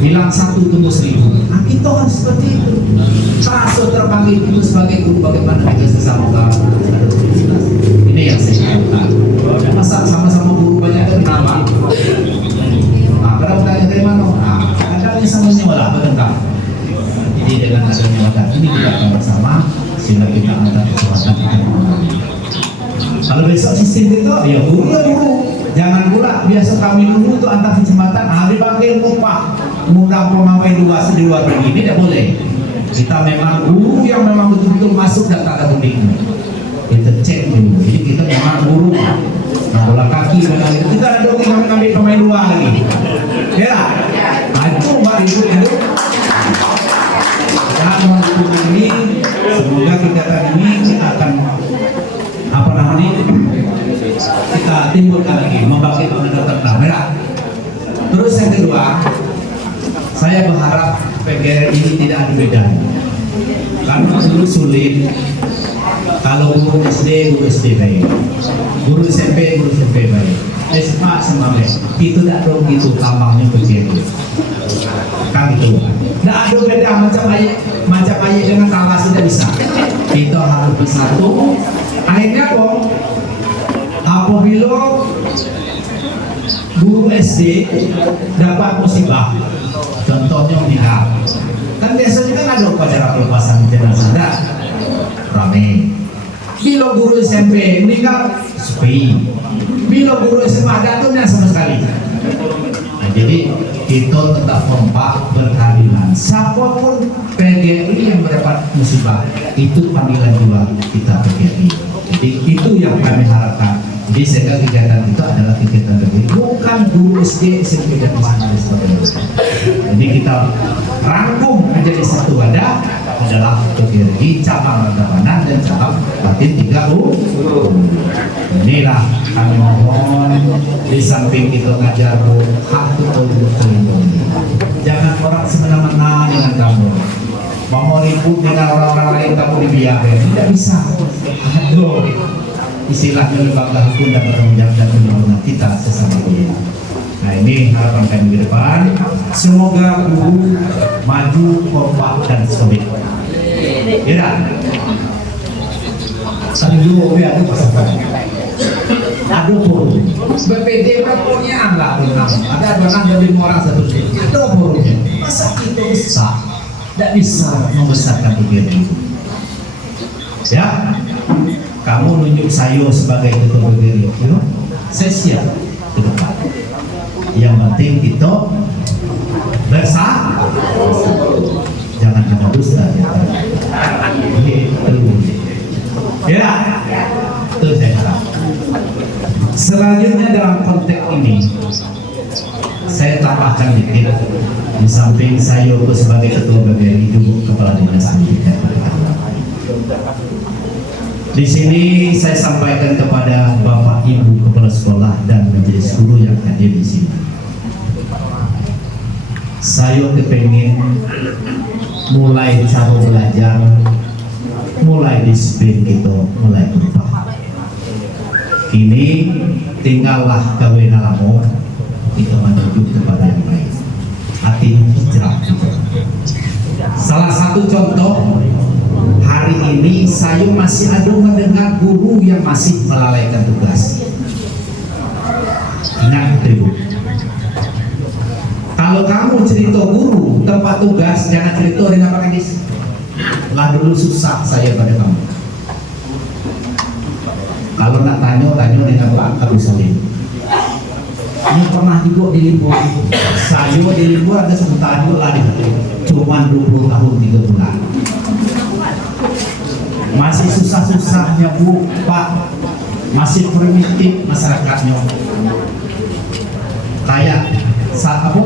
bilang 1 tumbuh 1000. Nah kita harus seperti itu. Masuk terpanggil itu sebagai guru, bagaimana kita sesama kawan. Ini yang saya katakan. Masa sama-sama guru banyak kenapa? Nah kalau tanya dari mana? Nah kadangnya sama nyawa bertengkar. Jadi dengan adanya wadah ini kita akan bersama sehingga kita ada kesempatan kita. Kalau besok sistem itu ya guru ya guru, jangan pula biasa kami dulu itu antar kecamatan hari panggil upah mengundang pemakai di luar begini tidak boleh. Kita memang guru yang memang betul-betul masuk dan tak ada tudingnya. Kita cek dulu. Jadi kita memang guru. Nah bola kaki kita ada dong yang mengambil pemain luar lagi. Ya, itu mbak itu. Dan dukungan ini semoga kegiatan ini kita akan kita timbulkan lagi, membangkitkan tentang merah. Terus yang kedua, saya berharap PGRI ini tidak ada bedanya. Karena dulu sulit. Kalau guru SD, guru SD baik, guru SMP baik, SMA sama baik. Itu tidak dong gitu tambangnya begitu. Kan gitu. Tidak ada beda macam ayat dengan tambah tidak bisa. Kita harus bersatu. Akhirnya kok apabila guru SD dapat musibah, contohnya meninggal, kan biasanya kan ada upacara pelepasan jenazah, rame. Bila guru SMP meninggal, sepi. Bila guru SMA datangnya sama sekali. Nah, jadi kita tetap kompak berkeadilan. Siapapun PGRI yang mendapat musibah itu panggilan juga kita PGRI. Jadi itu yang kami harapkan. Jadi sehingga kegiatan itu adalah kegiatan PGRI, bukan guru SD, SMP dan sebagainya. Jadi kita rangkum menjadi satu wadah adalah PGRI cabang Rantaupanan dan cabang Batin 30. Inilah kami mohon di samping kita ngajar hak untuk terlindungi. Jangan orang semena-mena dengan kamu. Mau ribut dengan orang-orang lain kamu dibiarkan, tidak bisa. Aduh, istilahnya lembaga hukum dan pertanggung jawab dan perlindungan kita sesama guru. Nah ini harapan kami ke depan. Semoga guru maju, kompak dan solid. Ya dah. Dulu ada pasangan. Ada forum. BPD punya lah ada 2 orang satu tim. Ada forumnya. Masa itu besar? Tidak bisa membesarkan BPD. Ya, kamu nunjuk saya sebagai ketua BPD, saya siap ke depan. Yang penting kita bersama, jangan ada dusta. Ya, itu saya harap. Selanjutnya dalam konteks ini, saya tambahkan dikit. Di samping saya sebagai ketua BPD juga kepala dinas pendidikan. Di sini saya sampaikan kepada Bapak Ibu kepala sekolah dan majelis guru yang hadir di sini. Saya kepengen mulai cara belajar, mulai disiplin kita mulai berubah. Kini tinggallah kawin alamu, kita menuju kepada yang baik. Hati hijrah kita. Salah satu contoh, hari ini saya masih ada mendengar guru yang masih melalaikan tugas. Ingat Ibu, kalau kamu cerita guru tempat tugas, jangan cerita dengan Pak Kadis. Lah dulu susah saya pada kamu. Kalau nak tanya dengan Pak Abdul Salim. Ini pernah juga di libur. Saya di libur ada sebentar juga lah, cuma 20 tahun 3 bulan. Masih susah-susahnya Bu, Pak, masih primitif masyarakatnya. Kayak saat apa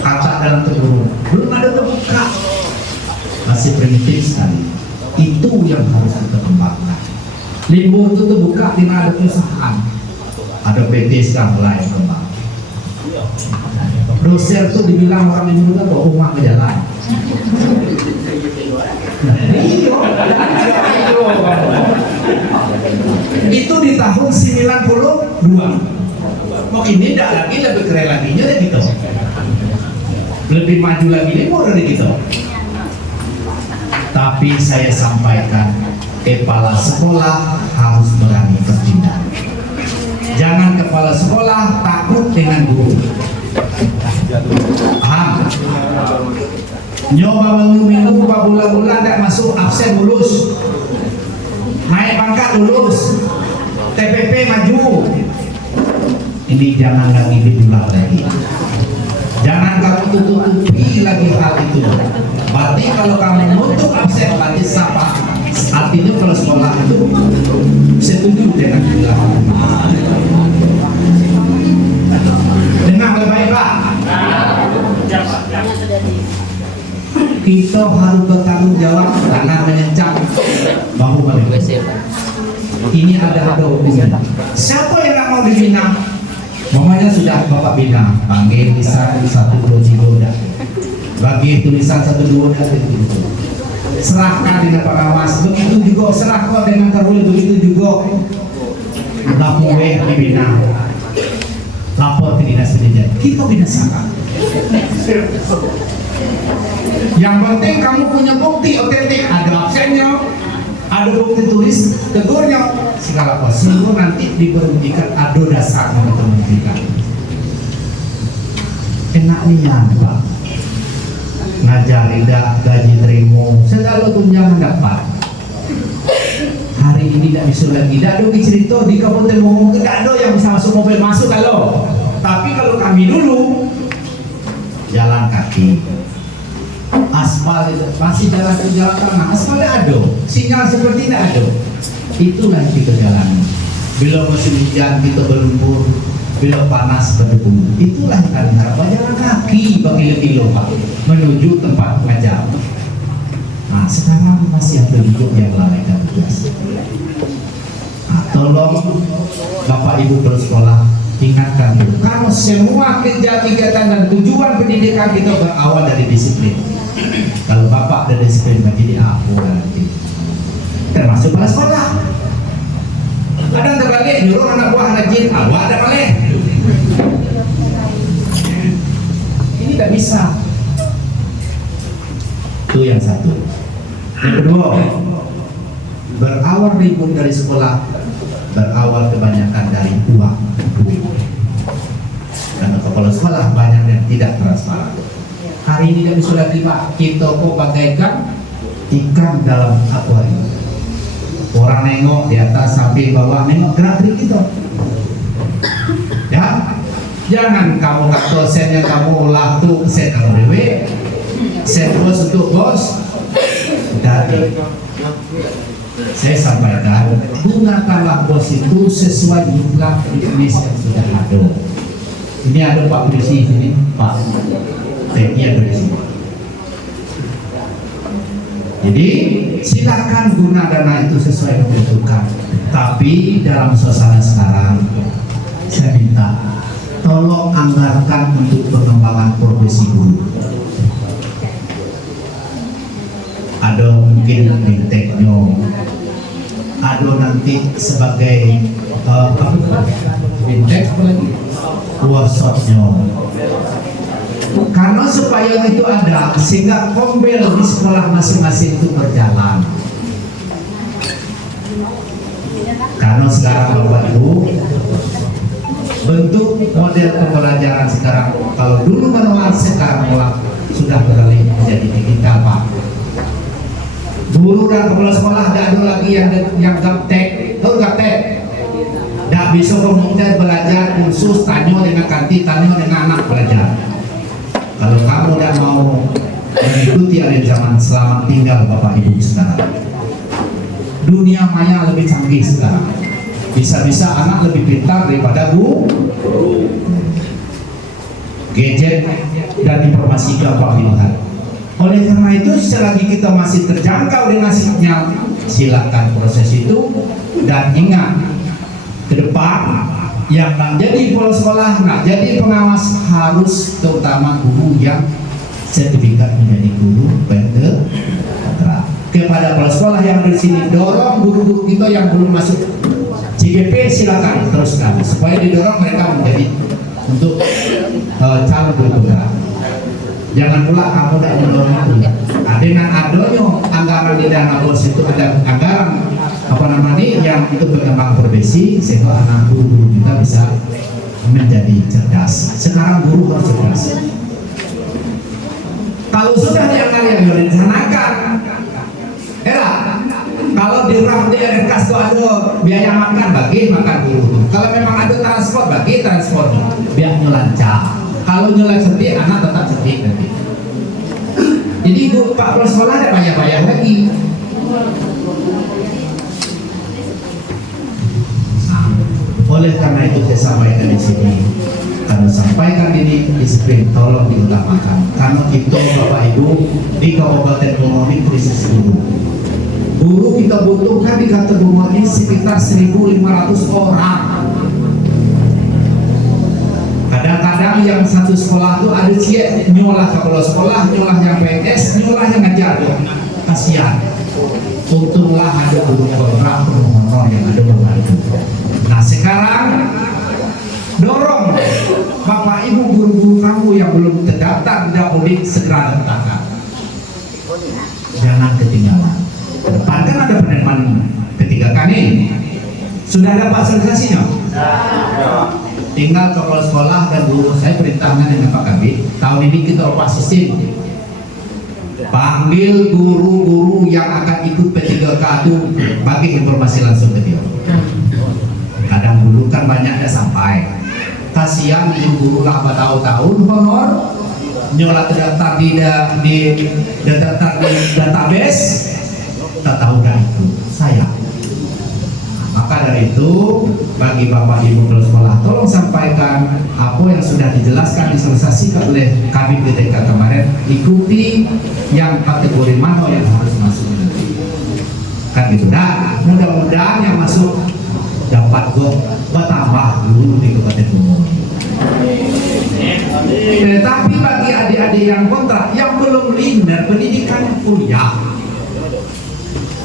kata dalam tubuh belum ada terbuka, masih primitif sekali. Itu yang harus kita kembangkan. Libur itu terbuka di mana ada perusahaan, ada PT sekarang mulai kembang. Doser itu dibilang orang yang muda bawa rumah ke jalan. Itu di tahun 92. Mungkin tidak lagi lebih keren lagi dari gitu. Lebih maju lagi libur dari gitu. Tapi saya sampaikan, kepala sekolah harus berani bertindak. Jangan kepala sekolah takut dengan guru. Paham? Nyoba minggu bulan-bulan tidak masuk, absen lulus, naik pangkat lulus, TPP maju. Ini jangan lagi diulang lagi. Jangan kamu tutup-tutupi lagi hal itu. Berarti kalau kamu untuk absen berarti siapa? Artinya kalau sekolah itu setuju dengan diulang. Dengar baik-baik Pak. Kita harus bertanggung jawab, jangan menyencang bahu balik. Ini ada hubungan. Siapa yang nak mau dibina? Mamanya sudah Bapak bina, panggil tulisan 1, 2, 3 udah. Bagi tulisan 1, 2 udah itu. Serahkan dengan pengawas. Begitu juga serahkan dengan karul, begitu juga lapor dibina. Lapor ke dinas pendidikan. Kita binasakan. Yang penting kamu punya bukti otentik, ada absennya, ada bukti tulis, tegurnya, segala sehingga nanti diberhentikan, ada dasarnya untuk menghentikan. Enak nian Pak, ngajar tidak gaji terima, segala tunjangan dapat. Hari ini tidak bisa lagi, tidak ada cerita di Kabupaten Bogor, tidak ada yang bisa masuk mobil masuk kalau. Tapi kalau kami dulu jalan kaki, aspal itu masih jalan tanah, aspalnya ada, sinyal seperti ini ada. Itulah kita jalan. Bila musim hujan kita berlumpur, bila panas berdebu. Itulah kami harap jalan kaki berkilo-kilo Pak menuju tempat mengajar. Nah sekarang masih ada juga yang lalaikan tugas. Nah, tolong Bapak Ibu bersekolah ingatkan dulu, kalau semua kegiatan dan tujuan pendidikan kita berawal dari disiplin. Kalau Bapak ada disiplin menjadi apa nanti? Termasuk pada sekolah. Kadang terbalik nyuruh anak buah rajin, awak ada malih. tidak bisa. Itu yang satu. Yang kedua, berawal ribut dari sekolah, berawal kebanyakan dari uang, duit. Karena kepala sekolah banyak yang tidak transparan. Hari ini kami sudah terima, kita kok bagaikan ikan dalam akuarium. Orang nengok di atas sampai bawah, nengok gerak-gerik kita. Ya, jangan kamu kata sen yang kamu olah tuh sen kamu dewe, sen bos untuk bos. Dari saya sampaikan, gunakanlah bos itu sesuai jumlah bisnis yang sudah ada. Ini ada Pak Polisi ini, Pak TNI ada di sini. Jadi silakan guna dana itu sesuai kebutuhan. Tapi dalam suasana sekarang, saya minta tolong anggarkan untuk pengembangan profesi guru. Ada mungkin binteknya, ada nanti sebagai bintek workshopnya. Karena supaya itu ada, sehingga kombel di sekolah masing-masing itu berjalan. Karena sekarang Bapak Ibu, bentuk model pembelajaran sekarang, kalau dulu manual, sekarang sudah beralih menjadi digital, Pak. Guru dan kepala sekolah tidak ada lagi yang gaptek, tahu gaptek? Tidak bisa komputer belajar khusus, tanya dengan kantin, tanya dengan anak belajar. Kalau kamu tidak mau mengikuti alur zaman, selamat tinggal Bapak Ibu sekarang. Dunia maya lebih canggih sekarang. Bisa-bisa anak lebih pintar daripada guru. Gadget dan informasi gampang dilihat. Oleh karena itu, selagi kita masih terjangkau dengan sinyal, silakan proses itu. Dan ingat, ke depan yang nak jadi kepala sekolah, nak jadi pengawas, harus terutama guru yang sertifikat menjadi guru berkontrak. Kepada kepala sekolah yang di sini, dorong guru-guru kita yang belum masuk CGP, silakan teruskan supaya didorong mereka menjadi untuk calon berkontrak. Jangan pula kamu tidak mendorong itu. Dengan adanya anggaran di dana bos itu ada anggaran yang untuk berkembang profesi, sehingga anak guru kita bisa menjadi cerdas. Sekarang guru harus cerdas. Kalau sudah dianggar yang direncanakan, kalau di RAF di RKS itu ada biaya makan, bagi makan guru. Kalau memang ada transport, bagi transport, biar lancar. Kalau nyolek sedih, anak tetap sedih nanti. Jadi Pak Kepala Sekolah ada bayar-bayar lagi. Oleh karena itu saya sampaikan di sini, karena sampaikan ini disiplin, tolong diutamakan. Karena itu Bapak Ibu di Kabupaten Bungo ini krisis guru. Guru kita butuhkan di Kabupaten Bungo ini sekitar 1.500 orang. Kadang-kadang yang satu sekolah itu ada nyolah kepala sekolah, nyolah yang PNS, nyolah yang ngajar. Kasihan. Untunglah ada guru kontrak, honor yang ada membantu. Nah sekarang dorong Bapak Ibu guru-guru kamu yang belum terdaftar tidak mudik, segera daftarkan. Jangan ketinggalan. Depan kan ada penerimaan ketiga kali. Sudah dapat sensasinya? Tinggal kepala sekolah dan guru, saya perintahkan dengan Pak Kabit, tahun ini kita ubah sistem. Panggil guru-guru yang akan ikut P3K itu, bagi informasi langsung ke dia. Kadang dulu kan banyak tidak sampai. Kasihan guru-guru lah bertahun-tahun honor, nyolah terdaftar di database, tak tahu dah itu saya. Maka dari itu, bagi Bapak Ibu kepala sekolah, tolong sampaikan apa yang sudah dijelaskan, disosialisasikan oleh Kabit DTK kemarin, ikuti yang kategori mana yang harus masuk nanti. Kan gitu. Nah, mudah-mudahan yang masuk dapat bertambah dulu di Kabupaten Bungo. Tetapi bagi adik-adik yang kontrak, yang belum linear pendidikan kuliah,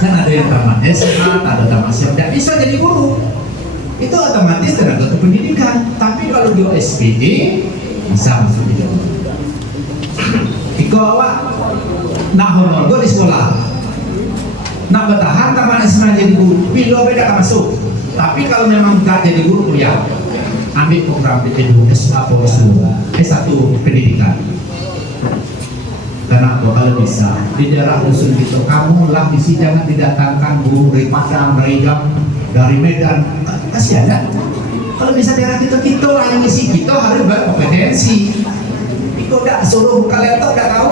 kan ada yang tamat SMA, ada tamat SMA, tidak bisa jadi guru. Itu otomatis tenaga kependidikan. Tapi kalau di OSPD bisa masuk di dalam. Iko awak nak honor gue di sekolah, nak bertahan karena sengaja jadi guru, bilo beda kan masuk. Tapi kalau memang tak jadi guru kuliah, ambil program PTDU S1 pendidikan. Kenapa kalau bisa di daerah dusun gitu, kamu lah misi jangan didatangkan guru dari Padang, dari Jam, dari Medan, kasihan kan? Kalau bisa daerah kita lah yang misi kita harus berkompetensi. Itu udah suruh buka laptop udah tahu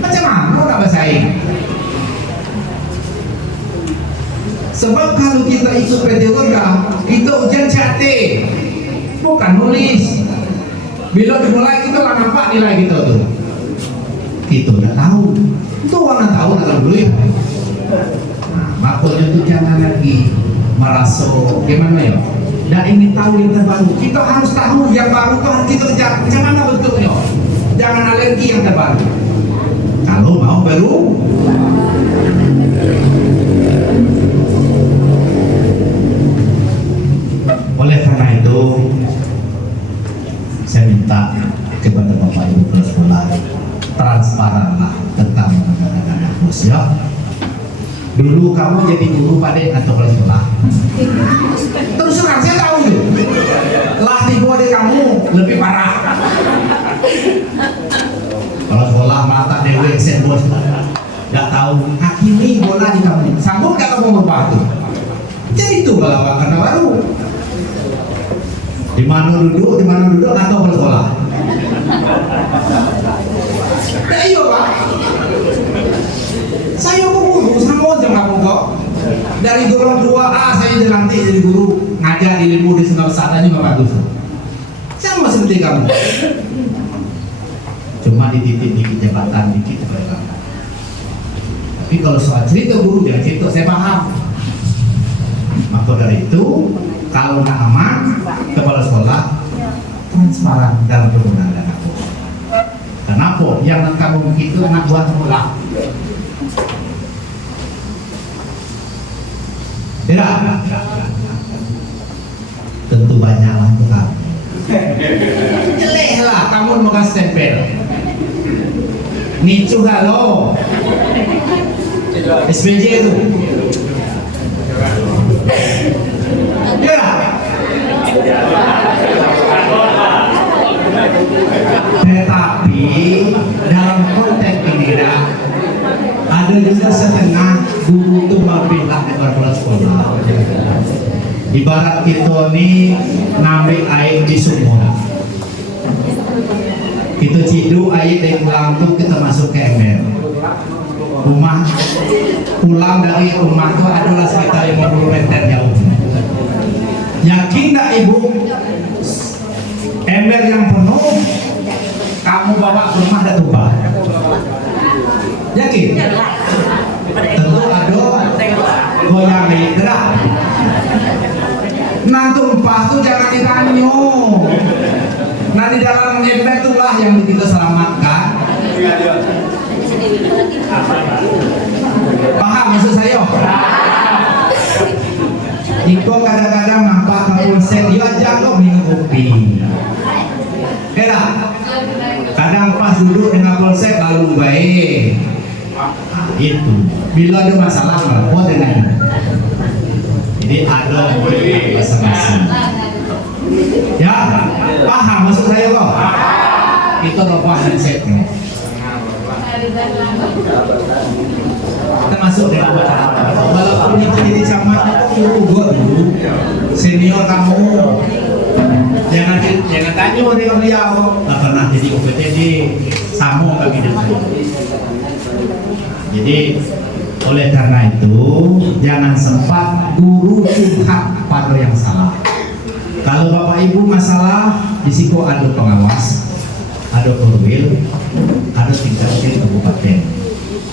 macam mana nak bersaing. Sebab kalau kita ikut PTUK, kita ujian CAT, bukan nulis. Bila dimulai kita lah nampak nilai kita tuh. Kita udah tahu. Itu orang tahu dalam dulu ya. Nah, makanya itu jangan lagi merasa gimana ya. Dan ingin tahu yang terbaru. Kita harus tahu yang baru tuh kita kejar. Macam mana bentuknya? Jangan alergi yang terbaru. Kalau mau baru. Oleh karena itu, saya minta kepada Bapak Ibu kepala sekolah transparanlah tentang anak-anak bos ya. Dulu kamu jadi guru pada atau kepala sekolah. Terus terang saya tahu tuh, lah di bawah kamu lebih parah. Kalau sekolah mata dewe sen bos, nggak tahu hakimi bola di kamu, sanggup nggak kamu merubah tuh? Jadi itu kalau karena baru. Di mana duduk atau bersekolah. Nah, iya Pak. Saya guru sama aja kamu kok. Dari golongan 2A saya dilantik jadi guru ngajar di ilmu di Sungai Besar ini bagus. Sama seperti kamu. Cuma dititip dikit jabatan dikit mereka. Tapi kalau soal cerita guru jangan cerita saya paham. Maka dari itu kalau nggak aman, kepala sekolah transparan dalam penggunaan dana bos. Kenapa? Yang kamu itu anak buah sekolah. Tidak. Tentu banyak lah itu kamu. Jelek lah kamu mau kasih stempel. Nicu halo. SPJ itu. Tetapi dalam konteks ini ada juga setengah guru itu membela kepala sekolah. Ibarat kita ini ngambil air di sumur, kita ciduk air dari pulang tuh kita masuk ke ember. Rumah pulang dari rumah itu adalah sekitar 50 meter jauh. Yakin tak ibu? Ember yang penuh kamu bawa ke rumah dan tumpah. Yakin? Tentu ada goyang milik gerak. Nah tumpah tuh jangan ditanya. Nah di dalam ember itulah yang kita selamatkan. Paham maksud saya? Iko kadang-kadang nampak kapolsek dia ajak kok minum kopi. Kira kadang pas duduk dengan polsek lalu baik. Itu bila ada masalah melapor dengan. Jadi ada masing-masing. Ya, paham maksud saya kok? Itu rubah mindsetnya. Termasuk dengan walaupun itu jadi camat itu gue dulu senior kamu jangan tanya dia beliau nggak pernah jadi OPTD sama kami dengan. Jadi oleh karena itu jangan sempat guru curhat pada yang salah. Kalau bapak ibu masalah di situ ada pengawas, ada perwil, ada tingkat kabupaten.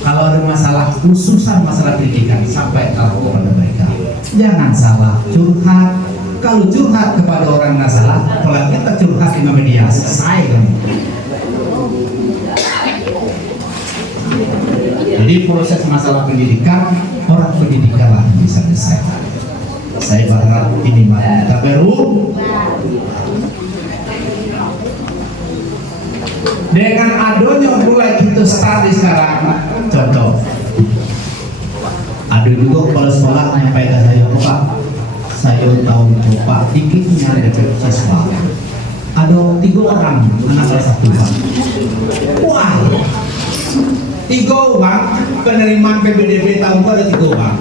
Kalau ada masalah khususan masalah pendidikan sampai tahu kepada mereka. Jangan salah curhat. Kalau curhat kepada orang nggak salah, kalau kita curhat di media selesai kan. Jadi proses masalah pendidikan orang pendidikan lah bisa selesai. Saya berharap ini kita baru. Dengan adanya mulai kita start di sekarang, contoh. Ada juga kepala sekolah menyampaikan saya, Pak, saya tahu Pak dikitnya ada siswa. Ada 3 orang anak kelas 1 Pak. Wah, 3 orang penerimaan PPDB tahun itu ada 3 orang.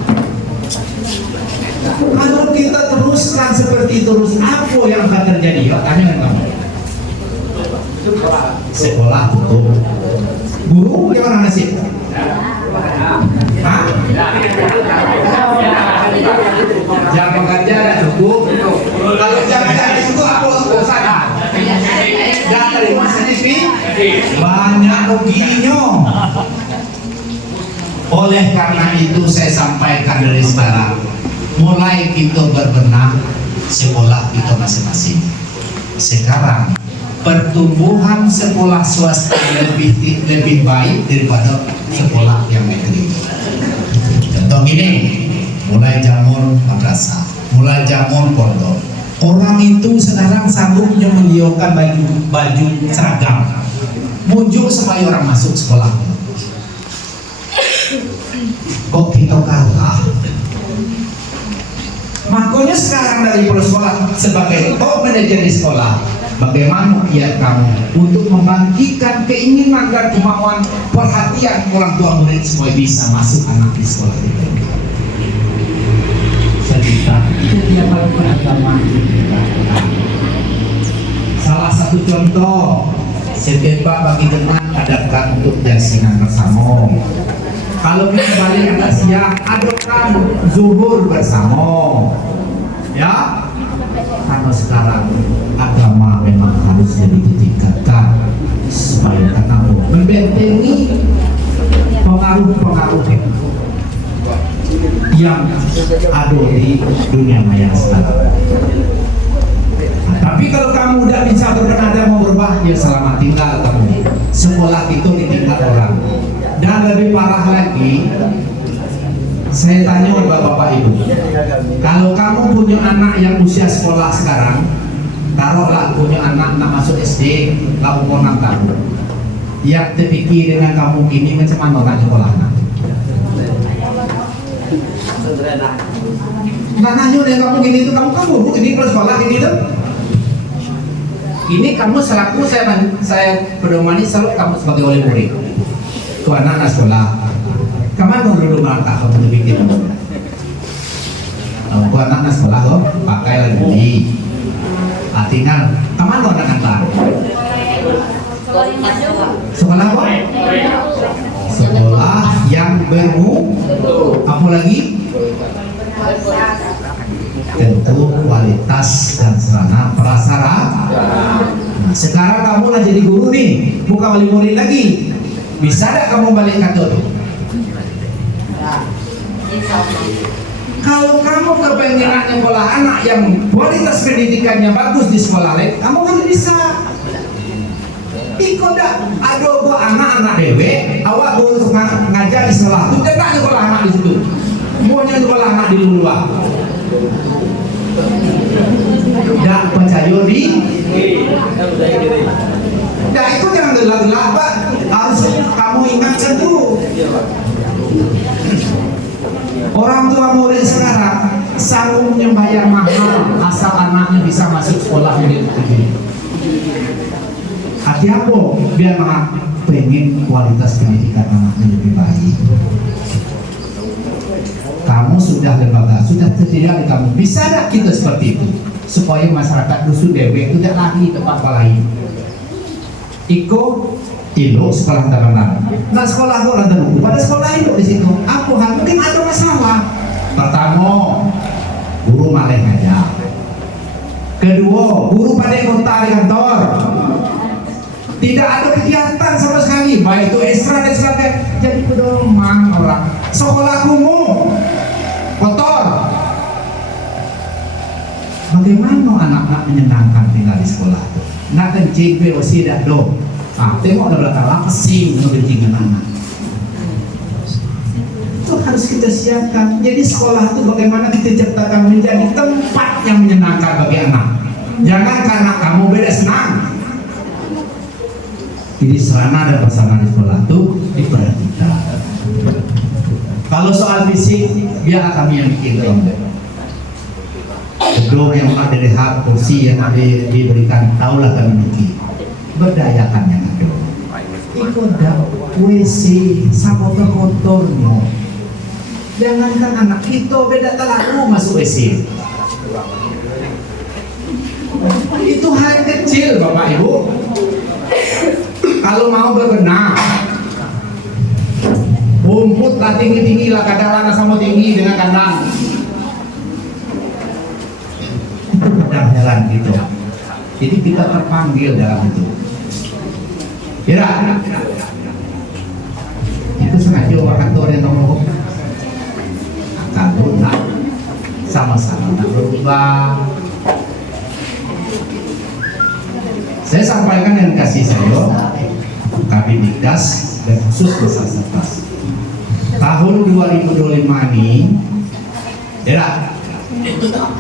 Kalau kita teruskan seperti terus, apa yang akan terjadi? Ya, tanya dengan kamu. Sekolah tutup. Guru gimana nasib? Hah? Jam kerja ada cukup. Kalau jam kerja ada cukup, apa urusannya? Dan dari masa ini banyak ruginya. Oleh karena itu saya sampaikan dari sekarang, mulai kita berbenah sekolah kita masing-masing. Sekarang pertumbuhan sekolah swasta lebih baik daripada sekolah yang negeri. Contoh gini, mulai jamur madrasah, mulai jamur pondok. Orang itu sekarang sanggupnya menyediakan baju seragam, muncul supaya orang masuk sekolah. Kok kita kalah? Makanya sekarang dari sekolah sebagai top manajer di sekolah, bagaimana kiat kamu untuk membangkitkan keinginan dan kemauan perhatian orang tua murid supaya bisa masuk anak di sekolah itu. Cerita itu dia paling beragama. Salah satu contoh, setiap bagi teman adakan untuk jasinan bersama. Kalau kita balik agak siang, adakan zuhur bersama. Ya, karena sekarang agama memang harus ditingkatkan supaya karena membentengi pengaruh-pengaruh yang ada di dunia maya sekarang. Nah, tapi kalau kamu udah bisa berbenah dan mau berubah, ya selamat tinggal kamu. Sekolah itu ditingkat orang. Dan lebih parah lagi, saya tanya bapak-bapak ibu, kalau kamu punya anak yang usia sekolah sekarang, taruhlah punya anak masuk SD, kamu umur 6 tahun, yang terpikir dengan kamu ini macam mana nak sekolah anak? Nah, nanya dengan kamu gini itu, kamu ini kalau sekolah gini tuh, ini kamu selaku saya pedomani selalu kamu sebagai wali murid. Tuh anak sekolah, kamu mau dulu melangkah kamu berpikir. Tuh anak sekolah kok pakai lagi. Tinggal, kamu mau anak antar. Sekolah apa? Sekolah yang bermutu. Apa lagi? Tentu kualitas dan sarana prasarana. Nah, sekarang kamu lah jadi guru nih, bukan wali murid lagi. Bisa tidak kamu balik kantor? Kalau kamu kepengen nyekolah anak yang kualitas pendidikannya bagus di sekolah lain, kamu harus bisa. Iko dak ada gua anak-anak dewe, awak guru ngajar di sekolah, tu tidak nyekolah anak di situ. Maunya nyekolah anak di luar. Tidak percaya di. Nah itu jangan gelap-gelap, Pak. Harus kamu ingatkan tuh. Orang tua murid sekarang sanggupnya bayar mahal asal anaknya bisa masuk sekolah murid ini. Hati apa? Biar pengen kualitas pendidikan anaknya lebih baik. Kamu sudah lembaga, sudah tersedia di kamu. Bisa tidak kita seperti itu? Supaya masyarakat dusun dewe tidak lagi tempat lain. Iko Ilo sekolah tabanan. Nah sekolah orang terbuka pada sekolah itu di situ. Aku mungkin ada masalah. Pertama, guru malah ngajar. Kedua, guru pada kota di kantor. Tidak ada kegiatan sama sekali, baik itu ekstra dan sebagainya. Jadi pedoman orang. Sekolah kumuh, kotor. Bagaimana anak-anak menyenangkan tinggal di sekolah itu? Nak kencing, beosi dah do. Ah, tengok dah belakang lah, pesing kencing anak. Itu harus kita siapkan. Jadi sekolah itu bagaimana kita ciptakan menjadi tempat yang menyenangkan bagi anak. Jangan karena kamu beda senang. Jadi sarana dan prasarana di sekolah itu diperhatikan. Kalau soal fisik, biar kami yang bikin dong. Gedung yang ada di hak, kursi yang ada diberikan, taulah kami bikin. Berdayakan yang ada. Ikut dah WC sama kotor-kotornya. Jangankan anak kita beda terlalu masuk WC. Itu hal kecil Bapak Ibu. Kalau mau berbenah, rumput lah tinggi-tinggi lah, kadang sama tinggi dengan kandang. Itu kadang jalan gitu. Jadi kita terpanggil dalam itu. Kira itu sengaja orang kantor yang ngomong kalau nak sama-sama nak berubah. Saya sampaikan dengan kasih saya, kami Dikdas dan khusus Basarnas tahun 2025 ini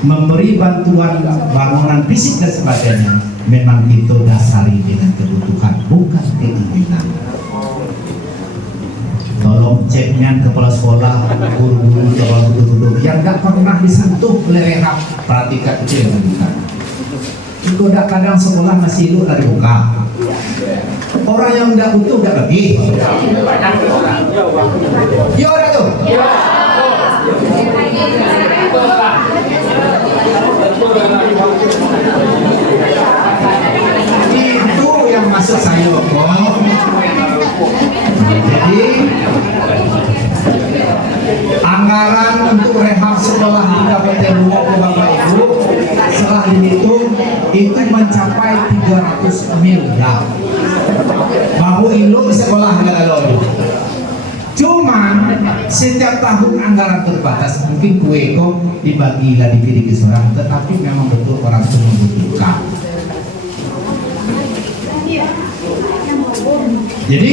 memberi bantuan bangunan fisik dan sebagainya memang kita dasari dengan kebutuhan, bukan keinginan. Tolong ceknya kepala sekolah, guru-guru, kepala guru-guru yang tidak pernah disentuh oleh rehab, perhatikan itu yang bukan. Itu kadang sekolah masih lu dari buka. Orang yang tidak butuh tidak pergi. Ya udah tuh. Itu yang masuk saya kok. Jadi anggaran untuk rehab sekolah di Kabupaten Luwu Bapak Ibu setelah dihitung itu mencapai 300 miliar. Bahu ilu sekolah nggak lalu. Cuman setiap tahun anggaran terbatas, mungkin kue kok dibagi lah dipilih seorang, tetapi memang betul orang itu membutuhkan. Jadi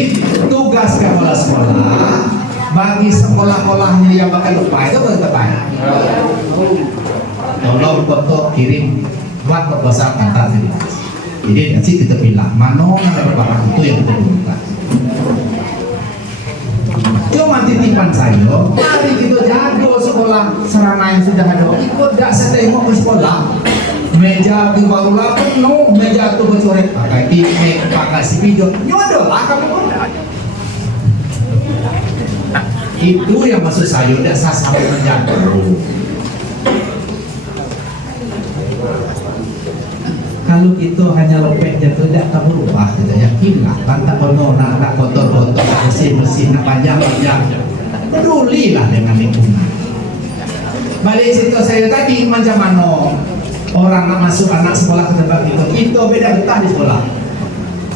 tugas kepala sekolah bagi sekolah-sekolahnya yang bakal lupa itu berapa? Tolong foto kirim buat proposal antar dinas. Jadi nanti kita pilih mana beberapa itu yang kita butuhkan. Cuma titipan saya, mari kita jaga sekolah sarana yang sudah ada. Ikut tidak setengok ke sekolah. Meja itu baru lah penuh, meja itu bercoret pakai timek, pakai video. Nyodoh lah kamu. Itu yang maksud saya, tidak saya sampai menjaga. Kalau itu hanya lepek jatuh tidak akan berubah, kita yakinlah. Pantak kono, nak kotor-kotor, bersih-bersih, nak panjang-panjang. Pedulilah dengan lingkungan. Balik situ saya tadi macam mana orang nak masuk anak sekolah ke tempat itu, kita beda betah di sekolah.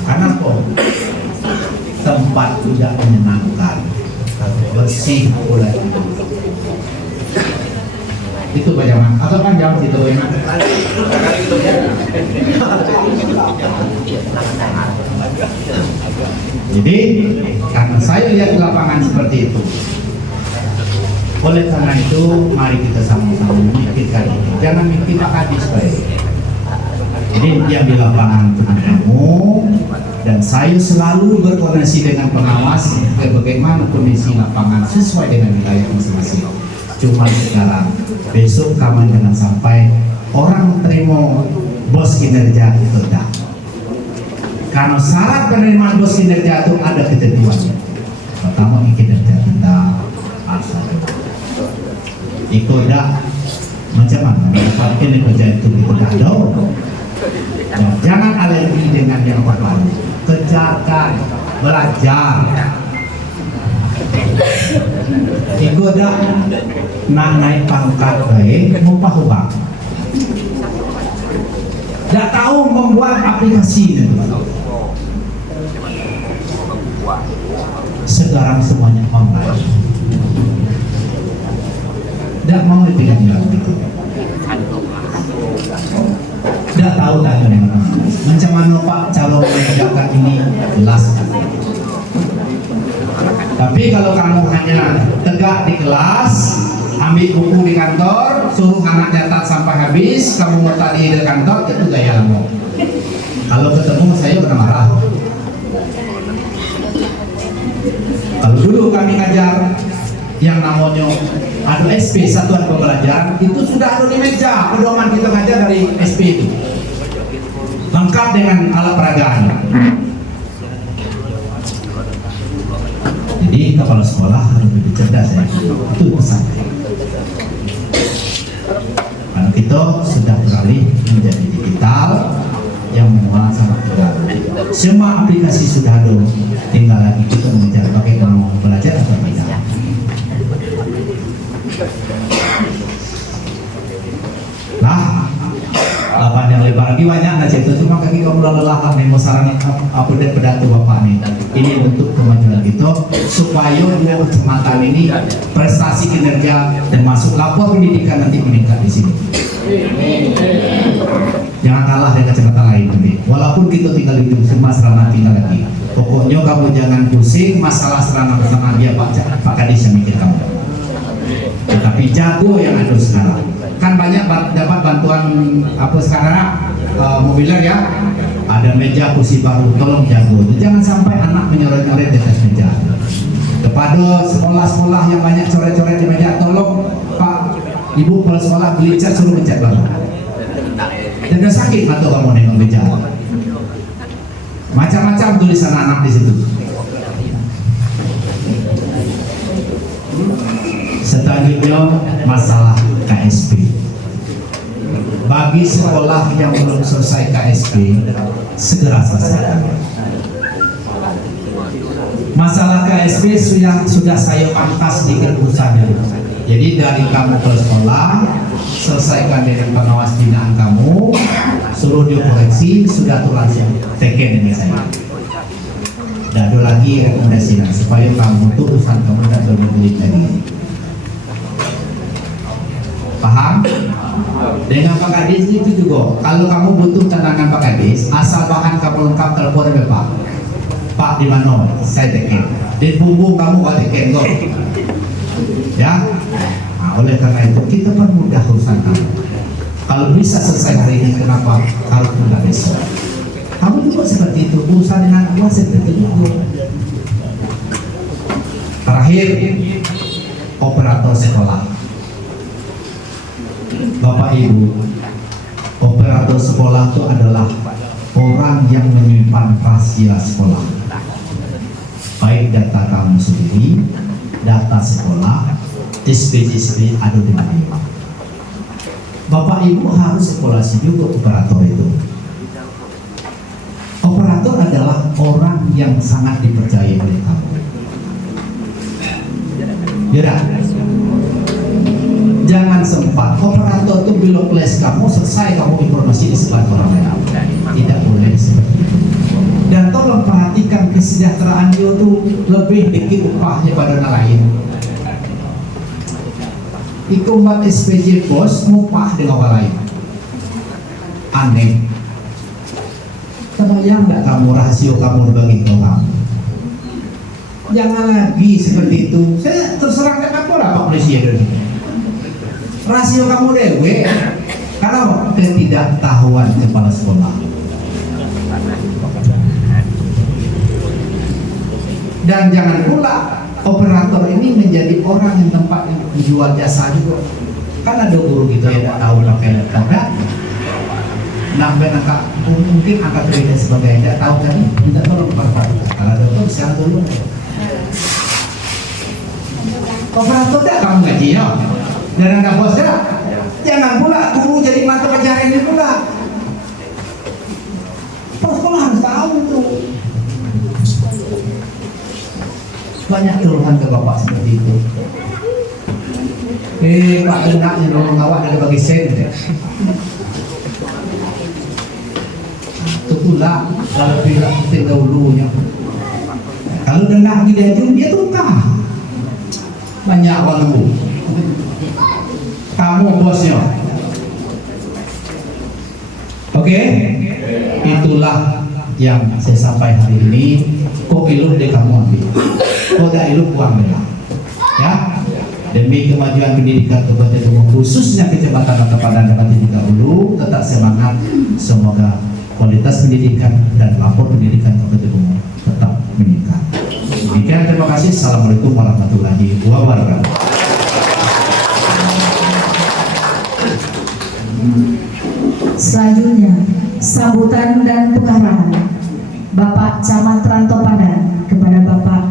Karena kok tempat tidak menyenangkan, bersih pula. Itu bagaimana? Atau panjang itu bagaimana? Jadi karena saya lihat di lapangan seperti itu, oleh karena itu mari kita sama-sama memikirkan ini. Jangan mikir Pak Kadis baik. Jadi yang di lapangan kamu dan saya selalu berkoordinasi dengan pengawas bagaimana kondisi lapangan sesuai dengan wilayah masing-masing. Cuma sekarang besok kamu jangan sampai orang terima bos kinerja itu dah. Karena syarat penerimaan bos kinerja itu ada ketentuannya. Pertama kinerja kita asal. Itu dah macam mana mendapat kinerja itu kita tahu. Dan jangan alergi dengan yang baru. Kejarkan, belajar. Itu dah nak naik pangkat baik, mau pahubang. Tak tahu membuat aplikasi itu. Sekarang semuanya online. Tak mau dengan itu. Tak tahu tak dengan macam mana Pak calon mengerjakan ini jelas. Tapi kalau kamu hanya tegak di kelas, ambil buku di kantor, suruh anak nyatat sampai habis, kamu mau tadi di kantor, itu gaya kamu. Kalau ketemu saya udah marah. namanya ada SP Satuan Pembelajaran itu sudah ada di meja pedoman kita ngajar dari SP itu, lengkap dengan alat peraganya. Jadi kepala sekolah harus lebih cerdas ya, itu pesan. Karena kita sudah beralih menjadi digital yang mengulang sangat mudah. Semua aplikasi sudah ada, tinggal lagi kita mengejar bagaimana mau belajar atau tidak. Nah, lapan yang lebar lagi banyak nggak cerita, cuma kaki kamu lelah nih mau saran update pidato bapak nih. Ini untuk kemajuan kita supaya dua kecamatan ini prestasi kinerja dan masuk lapor pendidikan nanti meningkat di sini. Jangan kalah dengan kecamatan lain nanti. Walaupun kita tinggal di semua serana tinggal lagi. Pokoknya kamu jangan pusing masalah serana bersama dia Pak Kadis yang mikir kamu. Tetapi jago yang ada sekarang. Kan banyak dapat bantuan apa sekarang mobiler ya. Ada meja kursi baru, tolong jago. Jangan sampai anak menyoret-nyoret di atas meja. Kepada sekolah-sekolah yang banyak coret-coret di meja, tolong Pak, Ibu kepala sekolah beli cat, suruh ngecat baru. Dan sakit atau kamu nengok meja. Macam-macam tulisan anak di situ. Selanjutnya masalah KSP. Bagi sekolah yang belum selesai KSP, segera selesai. Masalah KSP sudah saya pangkas sedikit urusannya. Jadi dari kamu ke sekolah, selesaikan dengan pengawas binaan kamu, suruh dia koreksi, sudah tuh langsung teken ini saya. Dan ada lagi rekomendasi supaya kamu tuh urusan kamu tidak berbelit lagi. Paham? Dengan Pak Kadis itu juga, kalau kamu butuh tendangan Pak Kadis, asal bahan kamu lengkap, telepon ke Pak. Pak di mana? Saya teken. Di bumbung kamu buat teken kok. Ya. Nah, oleh karena itu kita permudah urusan kamu. Kalau bisa selesai hari ini, kenapa harus tunda besok? Kamu juga seperti itu, urusan dengan Allah seperti itu. Terakhir, operator sekolah. Bapak Ibu, operator sekolah itu adalah orang yang menyimpan rahasia sekolah, baik data kamu sendiri, data sekolah, SP ada di mana. Bapak Ibu harus evaluasi juga operator itu. Operator adalah orang yang sangat dipercaya oleh kamu. Ya, jangan sempat operator itu belum les kamu selesai kamu informasi di sebelah orang lain. Tidak boleh seperti itu. Dan tolong perhatikan kesejahteraan dia itu lebih dikit upahnya pada orang lain. Itu umat SPJ bos mupah dengan orang lain. Aneh. Kebayang nggak kamu rasio kamu bagi orang? Jangan lagi seperti itu. Saya terserang ke aku lah Pak Presiden. Rasio kamu dewe karena ketidaktahuan kepala sekolah. Dan jangan pula operator ini menjadi orang yang tempat menjual jasa juga. Kan ada guru gitu yang tidak tahu pakai data, nambah angka mungkin angka kredit sebagai tidak tahu kan, tidak tolong Pak. Kalau ada tuh sekarang dulu. Operator tidak kamu gaji ya. Dan anda bos dah, jangan pula guru jadi mata pelajaran ini pula. Sekolah harus tahu tuh. Banyak keluhan ke bapak seperti itu. Pak enaknya nolong awak dari bagi sen. Itulah kalau tidak kita dahulunya. Kalau dengar dia tukar. Banyak orang bu. Kamu bosnya. Oke? Itulah yang saya sampaikan hari ini. Kok iluh deh kamu ambil. Kok dah iluh buang deh. Ya? Demi kemajuan pendidikan Kabupaten Umum khususnya Kecamatan Kepadan Kabupaten Hulu, tetap semangat. Semoga kualitas pendidikan dan lapor pendidikan Kabupaten Umum tetap meningkat. Demikian, terima kasih. Assalamualaikum warahmatullahi wabarakatuh. Selanjutnya, sambutan dan pengarahan Bapak Camat Rantau Pandan kepada Bapak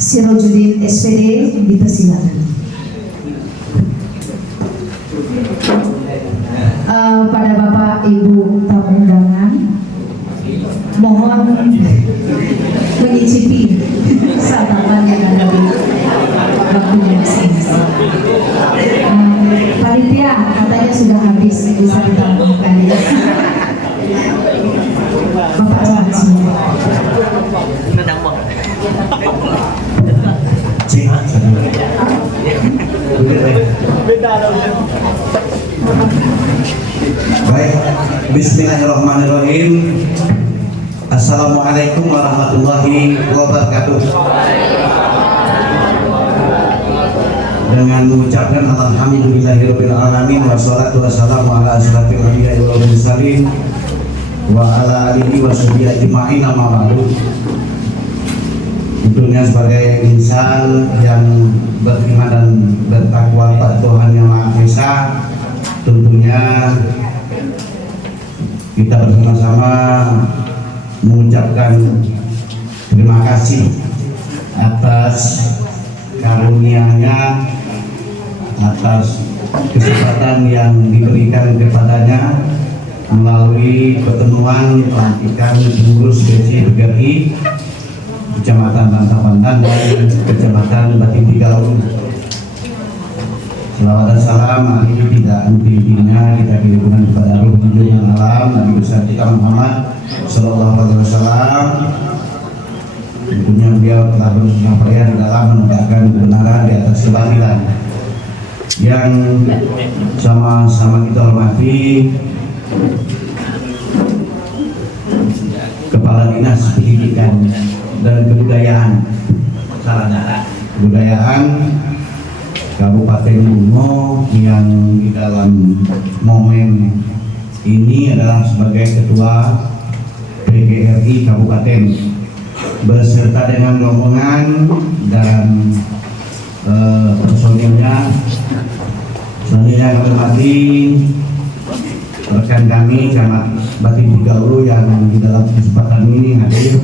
Sirojudin SPD dipersilakan. Pada Bapak Ibu tamu undangan, mohon menyicipi santapan yang ada di waktunya masing-masing. Panitia katanya sudah habis, bisa ditambahkan ya. Bapak Camat semua. Baik, bismillahirrahmanirrahim. Assalamualaikum warahmatullahi wabarakatuh. Dengan mengucapkan alhamdulillahirabbil alamin wassalatu wassalamu ala asyrafil anbiya'i wal mursalin wa ala alihi washabihi ajma'in amma ba'du. Tentunya sebagai insan yang beriman dan bertakwa pada Tuhan Yang Maha Esa, tentunya kita bersama-sama mengucapkan terima kasih atas karunia-Nya, atas kesempatan yang diberikan kepadanya melalui pertemuan pelantikan pengurus PGRI Kecamatan Rantau Pandan dan Kecamatan Batin Tigaul. Selawat dan salam hari tidak henti-hentinya kita kirimkan kepada Ruh Junjungan Alam Nabi besar kita Muhammad Sallallahu Alaihi Wasallam. Tentunya beliau telah bersusah payah di dalam menegakkan kebenaran di atas kebatilan. Yang sama-sama kita hormati Kepala Dinas Pendidikan dan Kebudayaan Kabupaten Bungo yang di dalam momen ini adalah sebagai Ketua PGRI Kabupaten beserta dengan rombongan dan personilnya. Selanjutnya kami hormati rekan kami Camat Batin Tigaul yang di dalam kesempatan ini hadir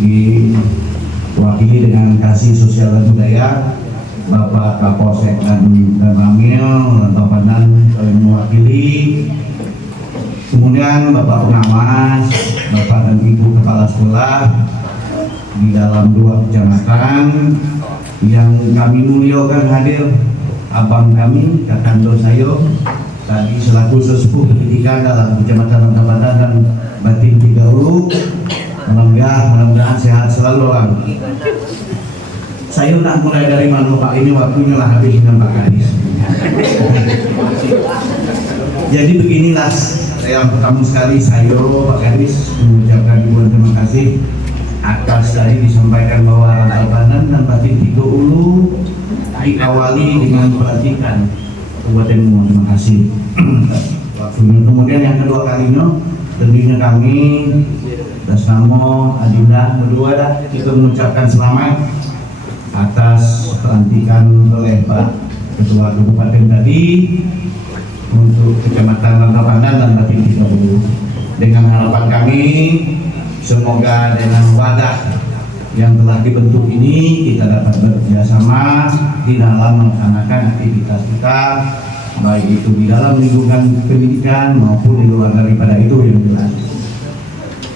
diwakili dengan Kasih Sosial dan Budaya Bapak Kapolsek dan Ramil Rantau Pandan mewakili, kemudian Bapak Pengawas, Bapak dan Ibu Kepala Sekolah di dalam 2 kecamatan yang kami muliakan hadir, abang kami Kakando Sayo tadi selaku sesepuh pendidikan dalam Kecamatan Rantau Pandan dan Batin Tigaul. Mudah-mudahan sehat selalu orang. Saya nak mulai dari mana Pak, ini waktunya lah habis dengan Pak Kadis. Jadi beginilah, yang pertama sekali saya Pak Kadis mengucapkan ribuan terima kasih atas tadi disampaikan bahwa Rantau Pandan dan Batin Tigaul diawali dengan pelantikan Kabupaten Bungo. Terima kasih waktunya. Kemudian yang kedua kalinya tentunya kami Dasnamo Adinda berdua kita mengucapkan selamat atas pelantikan oleh Pak Ketua Kabupaten tadi untuk Kecamatan Rantau Pandan dan Batin Tigaul. Dengan harapan kami semoga dengan wadah yang telah dibentuk ini kita dapat bekerjasama di dalam melaksanakan aktivitas kita, baik itu di dalam lingkungan pendidikan maupun di luar daripada itu yang jelas.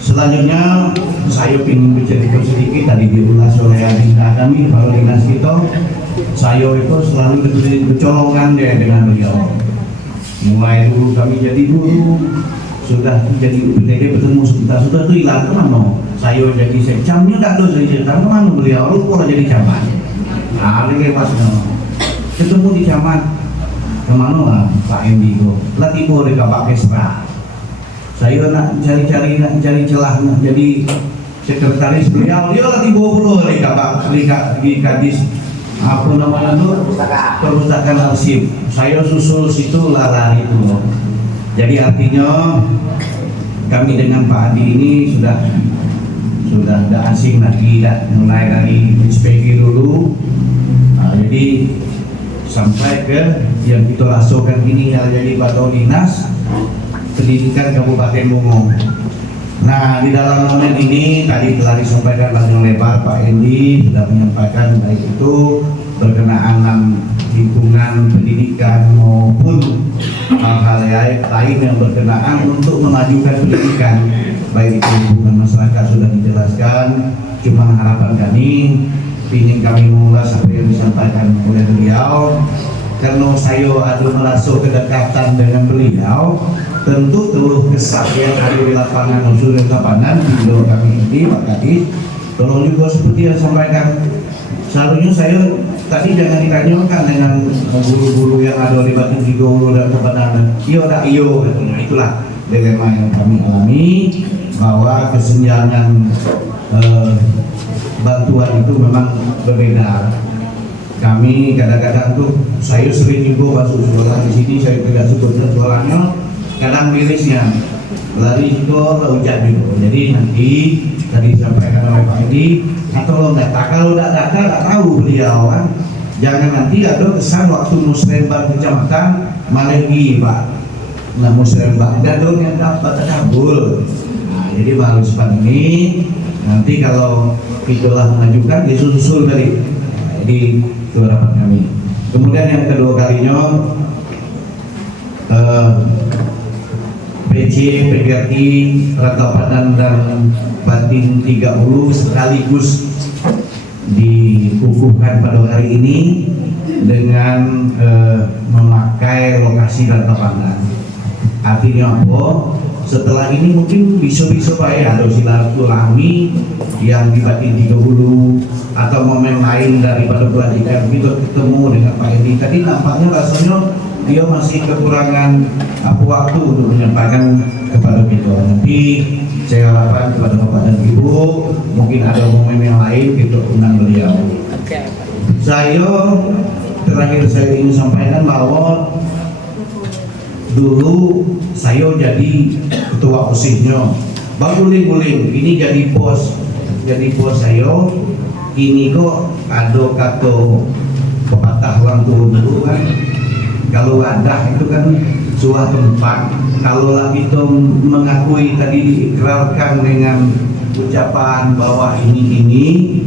Selanjutnya saya ingin bercerita sedikit, tadi diulas oleh Adinda kami kepala dinas kita. Saya itu selalu bercolongan dengan beliau. Mulai dulu kami jadi guru, sudah jadi UPTD bertemu sebentar, sudah tuh hilang kemana? Saya jadi secamnya tak tahu saya cerita kemana beliau, lupa jadi camat. Ada lewatnya, ketemu di camat kemana lah Pak Endigo, latih boleh Pak Kesra. Saya nak cari celah nak jadi sekretaris beliau, dia lagi bobrol di Kadis apa namanya tuh perpustakaan arsip. Saya susul situ lari itu loh. Jadi artinya kami dengan Pak Adi ini sudah tidak asing lagi, mulai dari SPG dulu. Jadi sampai ke yang kita rasakan ini jadi Badan Dinas Pendidikan Kabupaten Bungo. Nah, di dalam momen ini tadi telah disampaikan panjang lebar Pak Endi sudah menyampaikan baik itu berkenaan dengan lingkungan pendidikan maupun hal-hal lain yang berkenaan untuk memajukan pendidikan, baik itu hubungan masyarakat sudah dijelaskan. Cuma harapan kami ingin kami mengulas apa yang disampaikan oleh beliau, karena saya ada merasa kedekatan dengan beliau. Tentu teluh kesah yang ada di lapangan usul dan lapangan di luar kami ini Pak Kadis, tolong juga seperti yang sampaikan. Seharusnya saya tadi jangan ditanyakan dengan guru-guru yang ada di Batu Tigoro dan kebenaran. Iyo tak iyo, itulah dilema yang kami alami, bahwa kesenjangan bantuan itu memang berbeda. Kami kadang-kadang tuh saya sering juga masuk sekolah di sini, saya tidak sebutkan sekolahnya. Kadang mirisnya lari skor hujan gitu. Jadi nanti tadi disampaikan oleh Pak Edi, kalau tidak tahu beliau kan, jangan nanti ada kesan waktu musrembang kecamatan Malegi Pak. Nah musrembang gadon yang dapat kabul. Nah jadi baru sepan ini nanti kalau itulah mengajukan disusul tadi. Nah, jadi itu harapan kami. Kemudian yang kedua kalinya PC, PGRI, Rantau Padan dan Banting 30 sekaligus dikukuhkan pada hari ini dengan memakai lokasi Rantau Padan. Artinya apa? Setelah ini mungkin bisa-bisa Pak ya, ada silaturahmi yang di Banting 30 atau momen lain daripada pelantikan kita ketemu dengan Pak Edi. Tadi nampaknya rasanya dia masih kekurangan waktu untuk menyampaikan kepada kita. Nanti saya harapkan kepada Bapak dan Ibu mungkin ada momen yang lain kita undang beliau. Saya terakhir saya ingin sampaikan bahwa dulu saya jadi ketua OSIS-nya, guling-guling ini jadi bos saya. Ini kok ada kata pepatah orang tua dulu kan, kalau wadah itu kan sebuah tempat. Kalau kita mengakui tadi diikrarkan dengan ucapan bahwa ini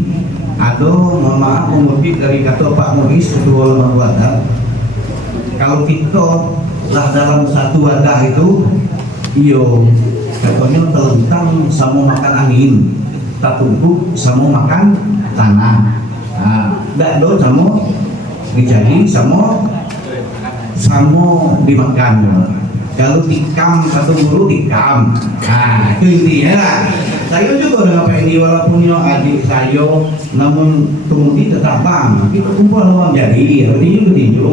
ada, mohon maaf mengutip dari kata Pak Muiz ketua lembaga wadah, kalau kita lah dalam satu wadah itu iyo katanya telentang sama makan angin, tak tumpuk sama makan tanah. Nah, tidak do sama dijadi sama dimakan. Kalau tikam satu guru tikam. Nah itu intinya lah. Saya juga dengan Pak Edi walaupun adik saya, namun kemudian tetap bang kita kumpul uang jadi tinju.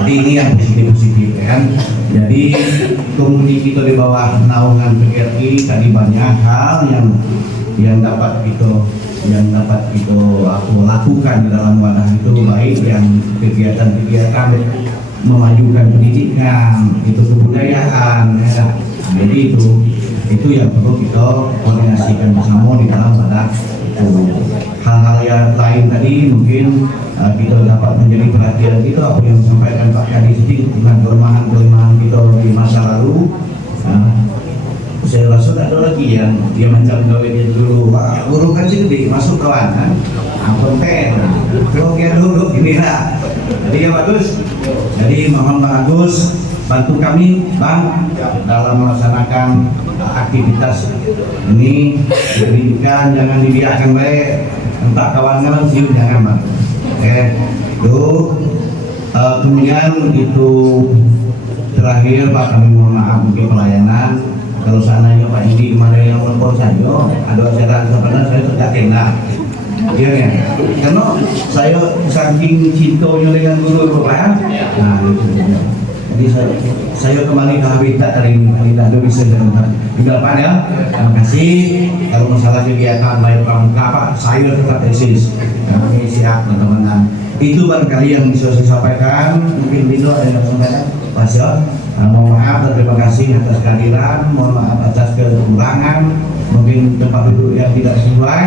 Jadi ini yang positif kan. Jadi kemudian kita di bawah naungan PGRI tadi banyak hal yang dapat kita lakukan di dalam wadah itu, baik yang kegiatan-kegiatan memajukan pendidikan, itu kebudayaan ya. Jadi itu yang perlu kita koordinasikan bersama di dalam wadah itu. Hal-hal yang lain tadi mungkin kita dapat menjadi perhatian kita apa yang disampaikan Pak Kadis dengan kelemahan kita di masa lalu. Saya rasa tak ada lagi yang dia macam gawe dia dulu. Wah, guru kan sih gede masuk kawan kan. Konten. Kalau dia dulu gini lah. Jadi ya bagus. Jadi mohon Bang Agus bantu kami Bang dalam melaksanakan aktivitas ini. Pendidikan jangan dibiarkan baik. Entah kawan-kawan sih jangan Bang. Kemudian itu terakhir Pak, kami mohon maaf untuk pelayanan. Kalau seandainya Pak Edi kemarin yang melapor saya, ada acara sebenarnya saya tidak tenda. Iya kan? Karena saya saking cintanya dengan guru Pak. Nah itu. Jadi saya kembali ke habitat hari ini. Tidak ada bisa tinggal Pak ya. Terima kasih. Kalau masalah kegiatan baik pramuka Pak, saya tetap eksis. Kami siap teman-teman. Itu barangkali yang bisa saya sampaikan. Mungkin Bino ada yang sampaikan. Pak Syot. Mohon maaf dan terima kasih atas kehadiran, mohon maaf atas kekurangan, mungkin tempat duduk yang tidak sesuai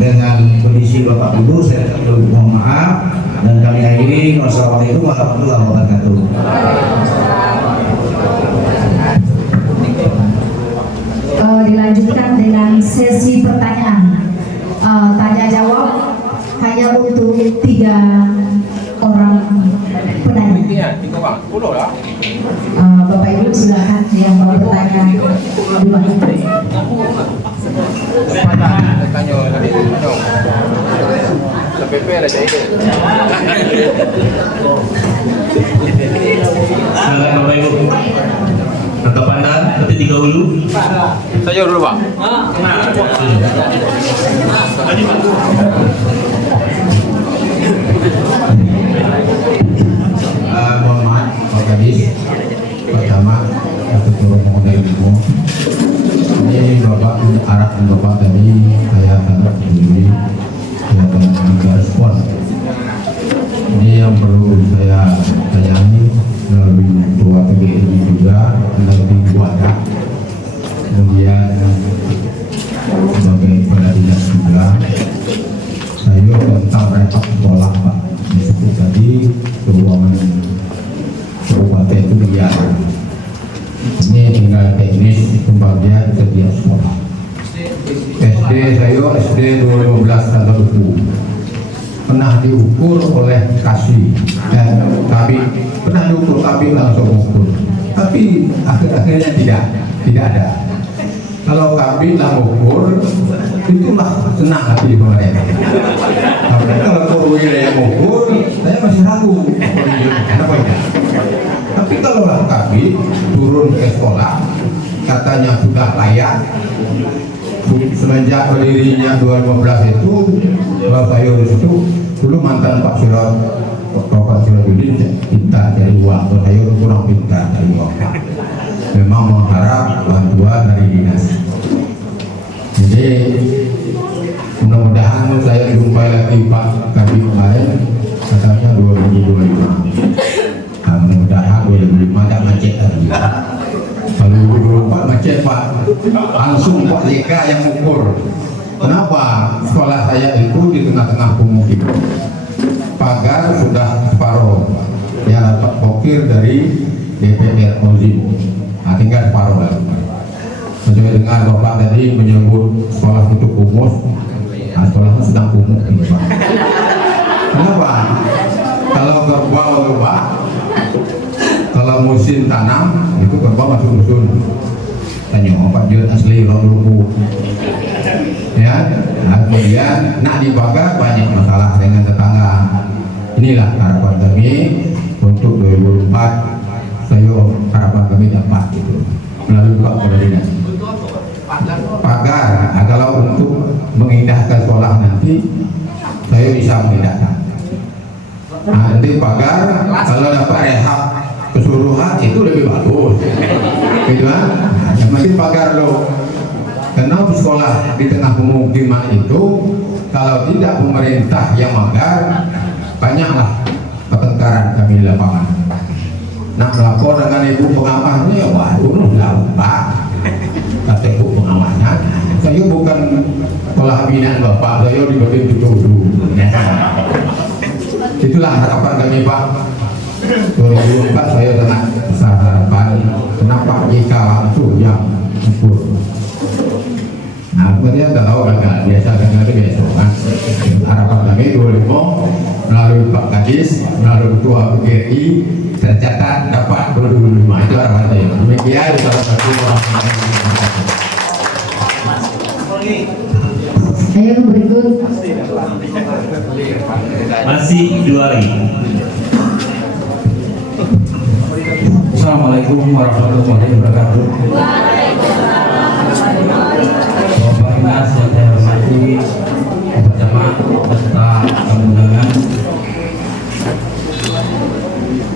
dengan kondisi Bapak Ibu, saya mohon maaf. Dan kami akhiri. Wassalamualaikum warahmatullahi wabarakatuh. Dilanjutkan dengan sesi pertanyaan tanya jawab hanya untuk 3 orang penanya. Bapak Ibu silakan yang mau bertanya duluan. Silakan Bapak Ibu. Angka pandan, nanti 3 hulu. Saya dulu Pak. Mohon maaf Pak Kadis, pertama satu rombongan dari Bimo. Ini Bapak arahan Bapak tadi saya sangat peduli, saya banyak juga respon. Ini yang perlu saya tanyai melalui Ketua PGRI juga, melalui Buada, kemudian sebagai kepala dinas juga. Saya tentang retak sekolah Pak, disebut tadi keuangan kabupaten itu miliar. Ini tinggal teknis pembagian setiap sekolah. SD saya SD 2015 tanggal 20 pernah diukur oleh Kasih dan kami pernah diukur, kami langsung ukur, tapi akhir-akhirnya tidak ada. Kalau kami lah ukur, itulah senang hati pemerintah. Tapi kalau Korwil yang ukur, saya masih ragu. Kenapa ya? Tapi kalau lah kami turun ke sekolah, katanya sudah layak. Semenjak berdirinya 2015 itu, kalau saya di situ dulu mantan Pak Sirot, Bapak Sirotudin pintar dari uang, kalau saya kurang pintar dari uang. Memang mengharap bantuan dari dinas. Jadi mudah-mudahan saya jumpai lagi Pak Kabit kemarin, katanya 2025. Nah, mudah-mudahan 2025 tidak macet lagi. Kalau 2024 macet Pak, langsung Pak JK yang ukur. Kenapa? Sekolah saya itu di tengah-tengah pemukiman. Pagar sudah separuh, yang dapat pokir dari DPR Ozim. Nah, tinggal separuh lagi. Sesuai dengan Bapak tadi menyebut sekolah itu kumuh, nah sekolahnya sedang kumuh ini Pak. Kenapa? Kalau kerbau lupa, kalau musim tanam itu kerbau masuk dusun. Tanya Pak Jun asli orang lugu. Ya, nah, kemudian nak dibakar banyak masalah dengan tetangga. Inilah harapan kami untuk 2004. Saya harapan kami dapat itu melalui Pak Kepala Dinas. Pagar, nah, kalau untuk mengindahkan sekolah nanti saya bisa mengindahkan. Nah, nanti pagar kalau dapat rehab keseluruhan itu lebih bagus, gitu kan? Nah, yang penting pagar lo. Karena sekolah di tengah pemukiman itu kalau tidak pemerintah yang magar, banyaklah pertengkaran kami di lapangan. Nak melapor dengan ibu pengamannya, waduh lambat. Kata ibu pengamannya, saya bukan sekolah binaan bapak, saya diberi dituduh. Itulah harapan kami Pak. 2004 saya sangat besar harapan. Kenapa JK langsung yang ukur. Nah, kemudian tahu agak biasa kan harapan kami 2005 melalui Pak Kadis, melalui Ketua PGRI tercatat dapat 2025. Itu harapan saya. Demikian Assalamualaikum warahmatullahi wabarakatuh. Ayo berikut. Masih 2 lagi. Assalamualaikum warahmatullahi wabarakatuh. Bapak Inas yang saya hormati, bersama peserta undangan,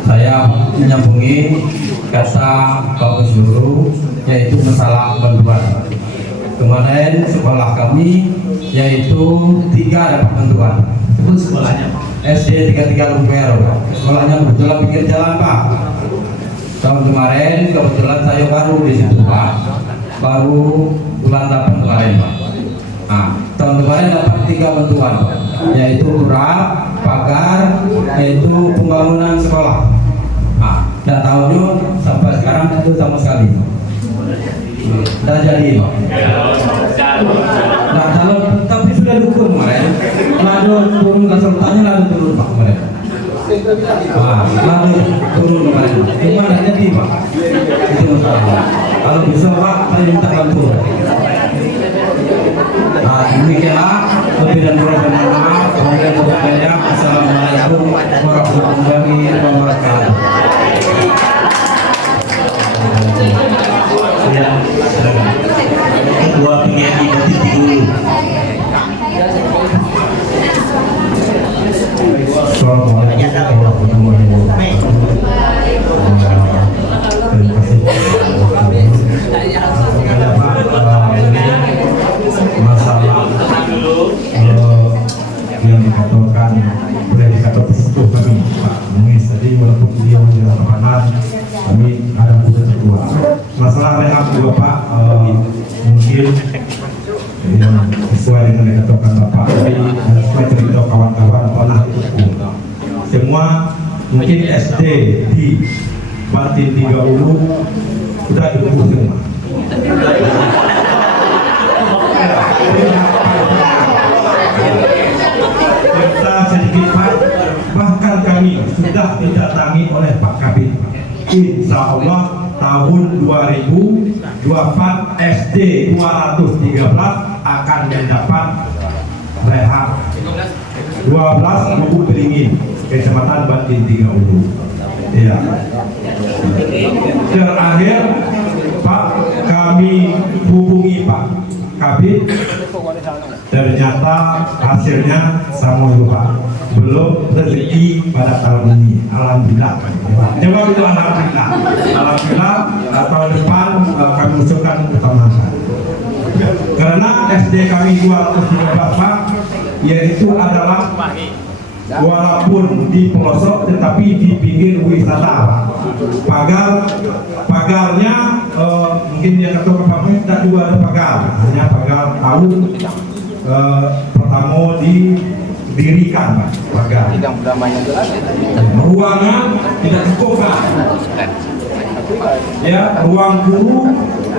saya menyambungi kata Bapak Guru, yaitu masalah bantuan. Kemarin sekolah kami yaitu 3 dapat bantuan. Sebut sekolahnya. SD 33 Lumpero. Sekolahnya kebetulan pinggir jalan Pak. Tahun kemarin kebetulan saya baru di situ Pak. Baru bulan 8 kemarin Pak. Nah, tahun kemarin dapat 3 bantuan, yaitu turap, pagar yaitu pembangunan sekolah. Nah, dan tahunnya sampai sekarang itu sama sekali. Dah jadi, Pak. Nah, kalau tapi sudah dukung kemarin, lalu turun konsultannya lalu turun Pak kemarin. Lalu turun kemarin. Cuma tidak jadi Pak. Itu masalah. Kalau bisa Pak, saya minta bantu. Nah, demikianlah lebih dan kurang bermanfaat. Assalamualaikum warahmatullahi wabarakatuh. Ya, ketua PGRI Batik dulu. Assalamualaikum warahmatullahi wabarakatuh. Terima kasih. Masalah yang dikatakan boleh dikatakan sesuatu kami Pak Muiz tadi, walaupun beliau menjelaskan kanan, kami ada butuh ketua. Masalah rehab juga Pak, mungkin yang sesuai dengan yang dikatakan Bapak, tapi sesuai cerita kawan-kawan pernah semua mungkin SD di Batin 3 Ulu sudah diurus semua. Kita sedikit Pak, bahkan kami sudah didatangi oleh Pak Kabit. Insya Allah tahun 2024 SD 213 akan mendapat rehab 12 Lubuk Beringin, Kecamatan Batin 3 Ulu. Ya. Terakhir Pak, kami hubungi Pak Kabit, ternyata hasilnya sama juga Pak, belum rezeki pada tahun ini. Alhamdulillah. Jawab itu alhamdulillah. Alhamdulillah, tahun depan kami usulkan utamakan. Karena SD kami 213 Pak, yaitu adalah walaupun di pelosok tetapi di pinggir wisata. Pagarnya mungkin yang ketua kami tidak juga ada pagar, hanya pagar tahun pertama didirikan Pak, pagar. Ruangan tidak cukup Pak. Ya, ruang guru,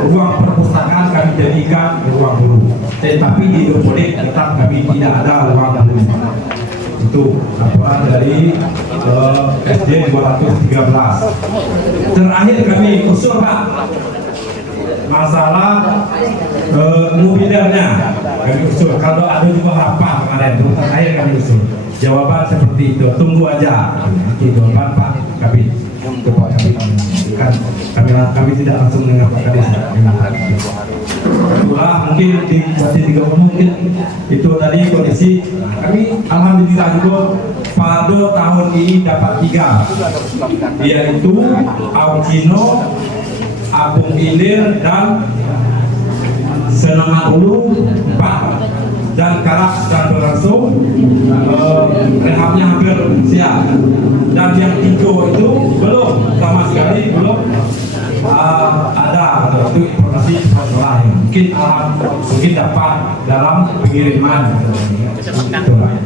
ruang perpustakaan kami jadikan ruang guru, tetapi di hidroponik tetap kami tidak ada ruang guru. Itu laporan dari SD 213. Terakhir kami usul Pak, masalah mobilernya kami usul. Kalau ada juga apa kemarin itu terakhir kami usul. Jawaban seperti itu, tunggu aja. Itu jawaban Pak Kabit. Kan kami tidak langsung dengan Pak Kabit. Itulah mungkin di Batin 3 Ulu mungkin itu tadi kondisi kami. Alhamdulillah juga pada tahun ini dapat 3, yaitu Aukino, Abung Ilir, dan Senangan Ulu 4, dan Karak sedang berlangsung, rehabnya hampir siap, dan yang 3 itu belum sama sekali belum ada. Itu informasi sekolah mungkin dapat dalam pengiriman.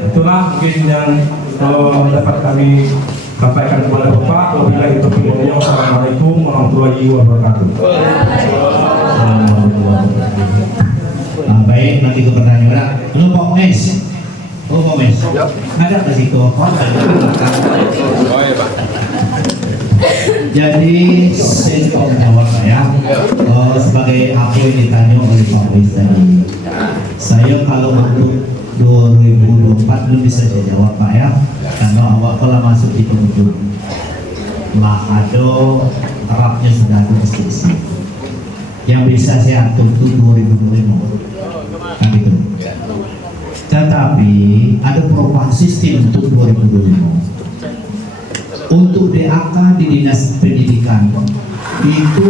Itulah mungkin yang dapat kami sampaikan kepada Bapak. Wabillahi taufiq wal hidayah. Assalamualaikum warahmatullahi wabarakatuh. Baik, nanti ke pertanyaan. Lu Pak Mes, Pak Mes, ada ke situ? Jadi saya coba menjawab saya sebagai apa yang ditanya oleh Pak Mes tadi. Saya kalau untuk 2024 belum bisa saya jawab Pak ya, karena awak kalau masuk itu untuk Mahado terapnya sudah ada mesti. Yang bisa saya atur itu 2025 kan itu. Tetapi ada perubahan sistem untuk 2025. Untuk DAK di Dinas Pendidikan itu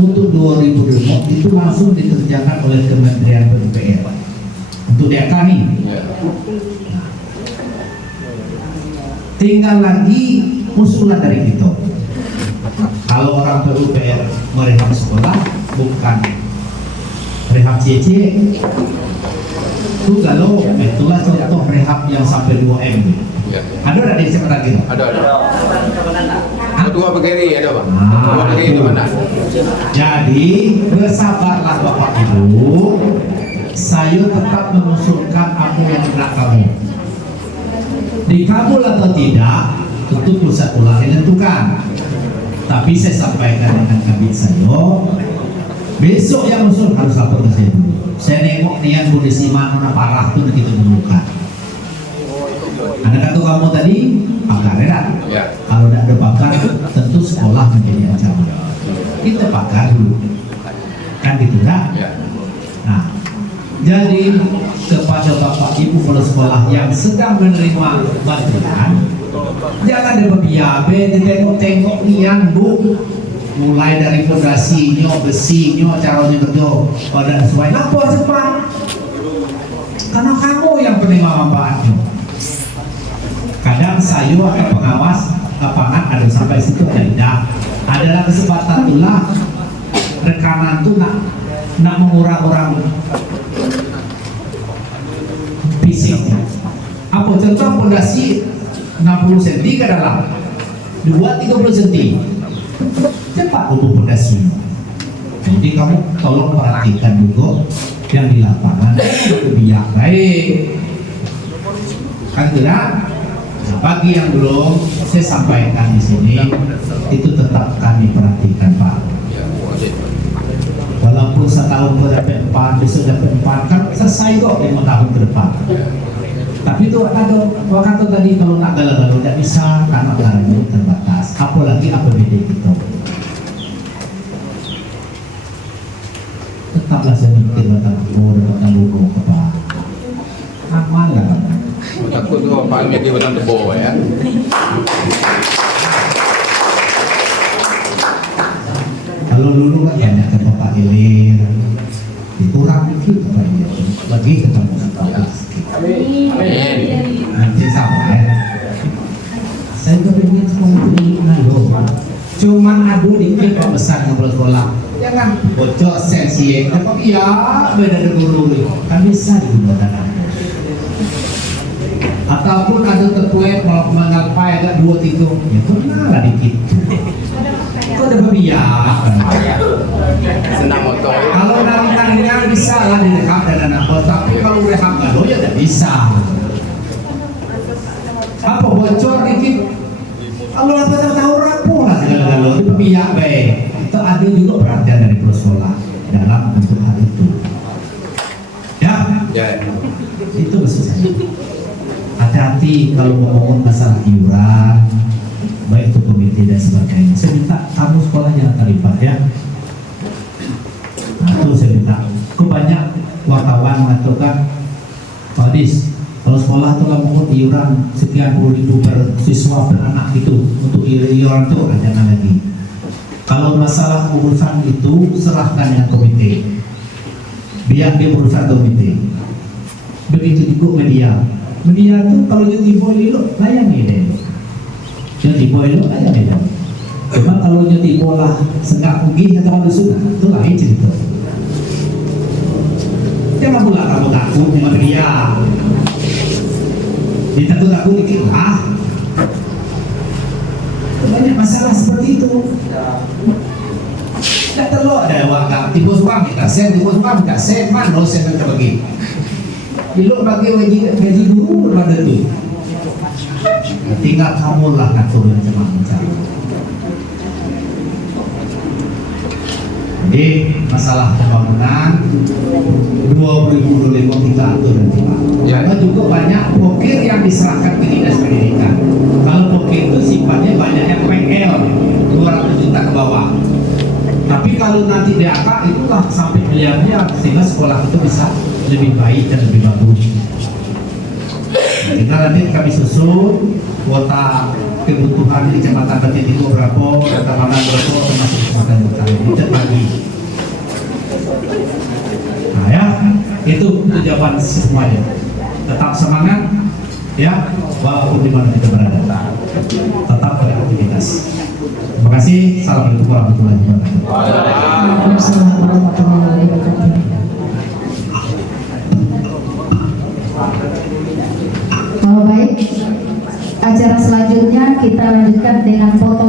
untuk 2025 itu langsung dikerjakan oleh Kementerian PUPR. Untuk DAK nih. Tinggal lagi usulan dari kita. Kalau orang PUPR merehab sekolah bukan rehab CC, Itu kalau itulah contoh rehab yang sampai 2M. Ya. Ada di Kecamatan gitu? Ada. Kedua begini ada Pak. Ah, Kedua begini itu. mana? Jadi bersabarlah Bapak Ibu. Saya tetap mengusulkan apa yang hendak kamu. Dikabul atau tidak, tentu pusat pula yang menentukan. Tapi saya sampaikan dengan kabin saya, besok yang usul harus lapor ke saya dulu. Saya nengok niat kondisi mana parah itu kita dulukan. Ada kata kamu tadi, pakar ya? Ya. Kalau tidak ada pakar, tentu sekolah menjadi ancaman. Kita pakar dulu, kan gitu kan? Ya. Nah, jadi kepada Bapak Ibu kepala sekolah yang sedang menerima bantuan, jangan dibiabe, ditengok-tengok nian Bu. Mulai dari fondasinya, besinya, caranya kerja pada sesuai. Lapor cepat, karena kamu yang penerima manfaatnya. Kadang saya atau pengawas lapangan ada sampai situ tidak. Adalah kesempatan itulah rekanan itu nak mengurang-urang fisiknya. Apa contoh fondasi 60 cm ke dalam, 2-30 cm. Cepat untuk fondasi. Jadi kamu tolong perhatikan juga yang di lapangan biar baik. Kan tidak? Nah, bagi yang belum saya sampaikan di sini itu tetap kami perhatikan Pak. Ya. Oke. Walaupun setahun ke dapat 4, besok dapat 4 kan selesai kok 5 tahun ke depan. Tapi itu ada waktu tadi kalau nak galau-galau tidak bisa karena anggarannya terbatas. Apalagi APBD kita. Tetaplah saya mikir tentang tanggung apa. Aman lah. Takut tu Pak Amir dia betul tebal ya. Kalau dulu kan banyak ke Bapak Elir, dikurang dikit Bapak Elir, bagi ketemu Bapak. Amin. Nanti sampai saya berpikir seperti itu. Cuman ada dikit Pak besar ngobrol sekolah. Jangan bocor sensi. Tapi ya beda dengan guru kan bisa digunakan. Ataupun ada terkuat mau mengapai agak 2-3 ya kenal dikit. Itu ada berbiak. Senang motor. Kalau nari-narinya bisa lah direkam dan anak, tapi kalau rekam galo ya tidak bisa. Apa bocor dikit? Kalau apa tahu rapuh lah segala-gala itu berbiak baik. Itu ada juga perhatian dari kepala sekolah dalam bentuk hal itu. Ya, Ya. itu maksud saya. Hati-hati kalau ngomong masalah iuran, baik itu komite dan sebagainya. Saya minta kamu sekolah jangan terlibat ya. Nah itu saya minta. Kok banyak wartawan mengatakan, Pak Dis, kalau sekolah itu ngomong iuran sekian puluh ribu per siswa per anak itu untuk iuran itu jangan lagi. Kalau masalah urusan itu serahkan dengan komite. Biar dia urusan komite. Begitu juga media. Media itu kalau jadi boy lo layani deh. Jadi boy lo layani deh. Cuma kalau jadi bola senggak pergi atau ada sudah itu lain cerita. Jangan pula kamu takut dengan media. Ditakut-takut dikit lah. Banyak masalah seperti itu. Tak perlu ada waktu tiba suang kita sen, tiba suang kita sen, mana sen kita bagi. Ilok bagi gaji guru berada tu. Tinggal kamu lah ngatur macam-macam. Jadi masalah pembangunan 2025 kita atur nanti Pak. Karena juga banyak pokir yang diserahkan ke dinas pendidikan. Kalau pokir itu sifatnya banyak yang PL 200 juta ke bawah. Tapi kalau nanti DAK itulah sampai miliar-miliar sehingga sekolah itu bisa lebih baik dan lebih bagus. Tinggal nanti kami susun kuota kebutuhan di Kecamatan Bati Timur berapa, Kecamatan berapa, termasuk Kecamatan Utara. Itu lagi. Nah ya, itu jawaban semuanya. Tetap semangat, ya, walaupun di mana kita berada. Tetap beraktivitas. Terima kasih. Assalamualaikum warahmatullahi wabarakatuh. Waalaikumsalam warahmatullahi wabarakatuh. kita lanjutkan dengan foto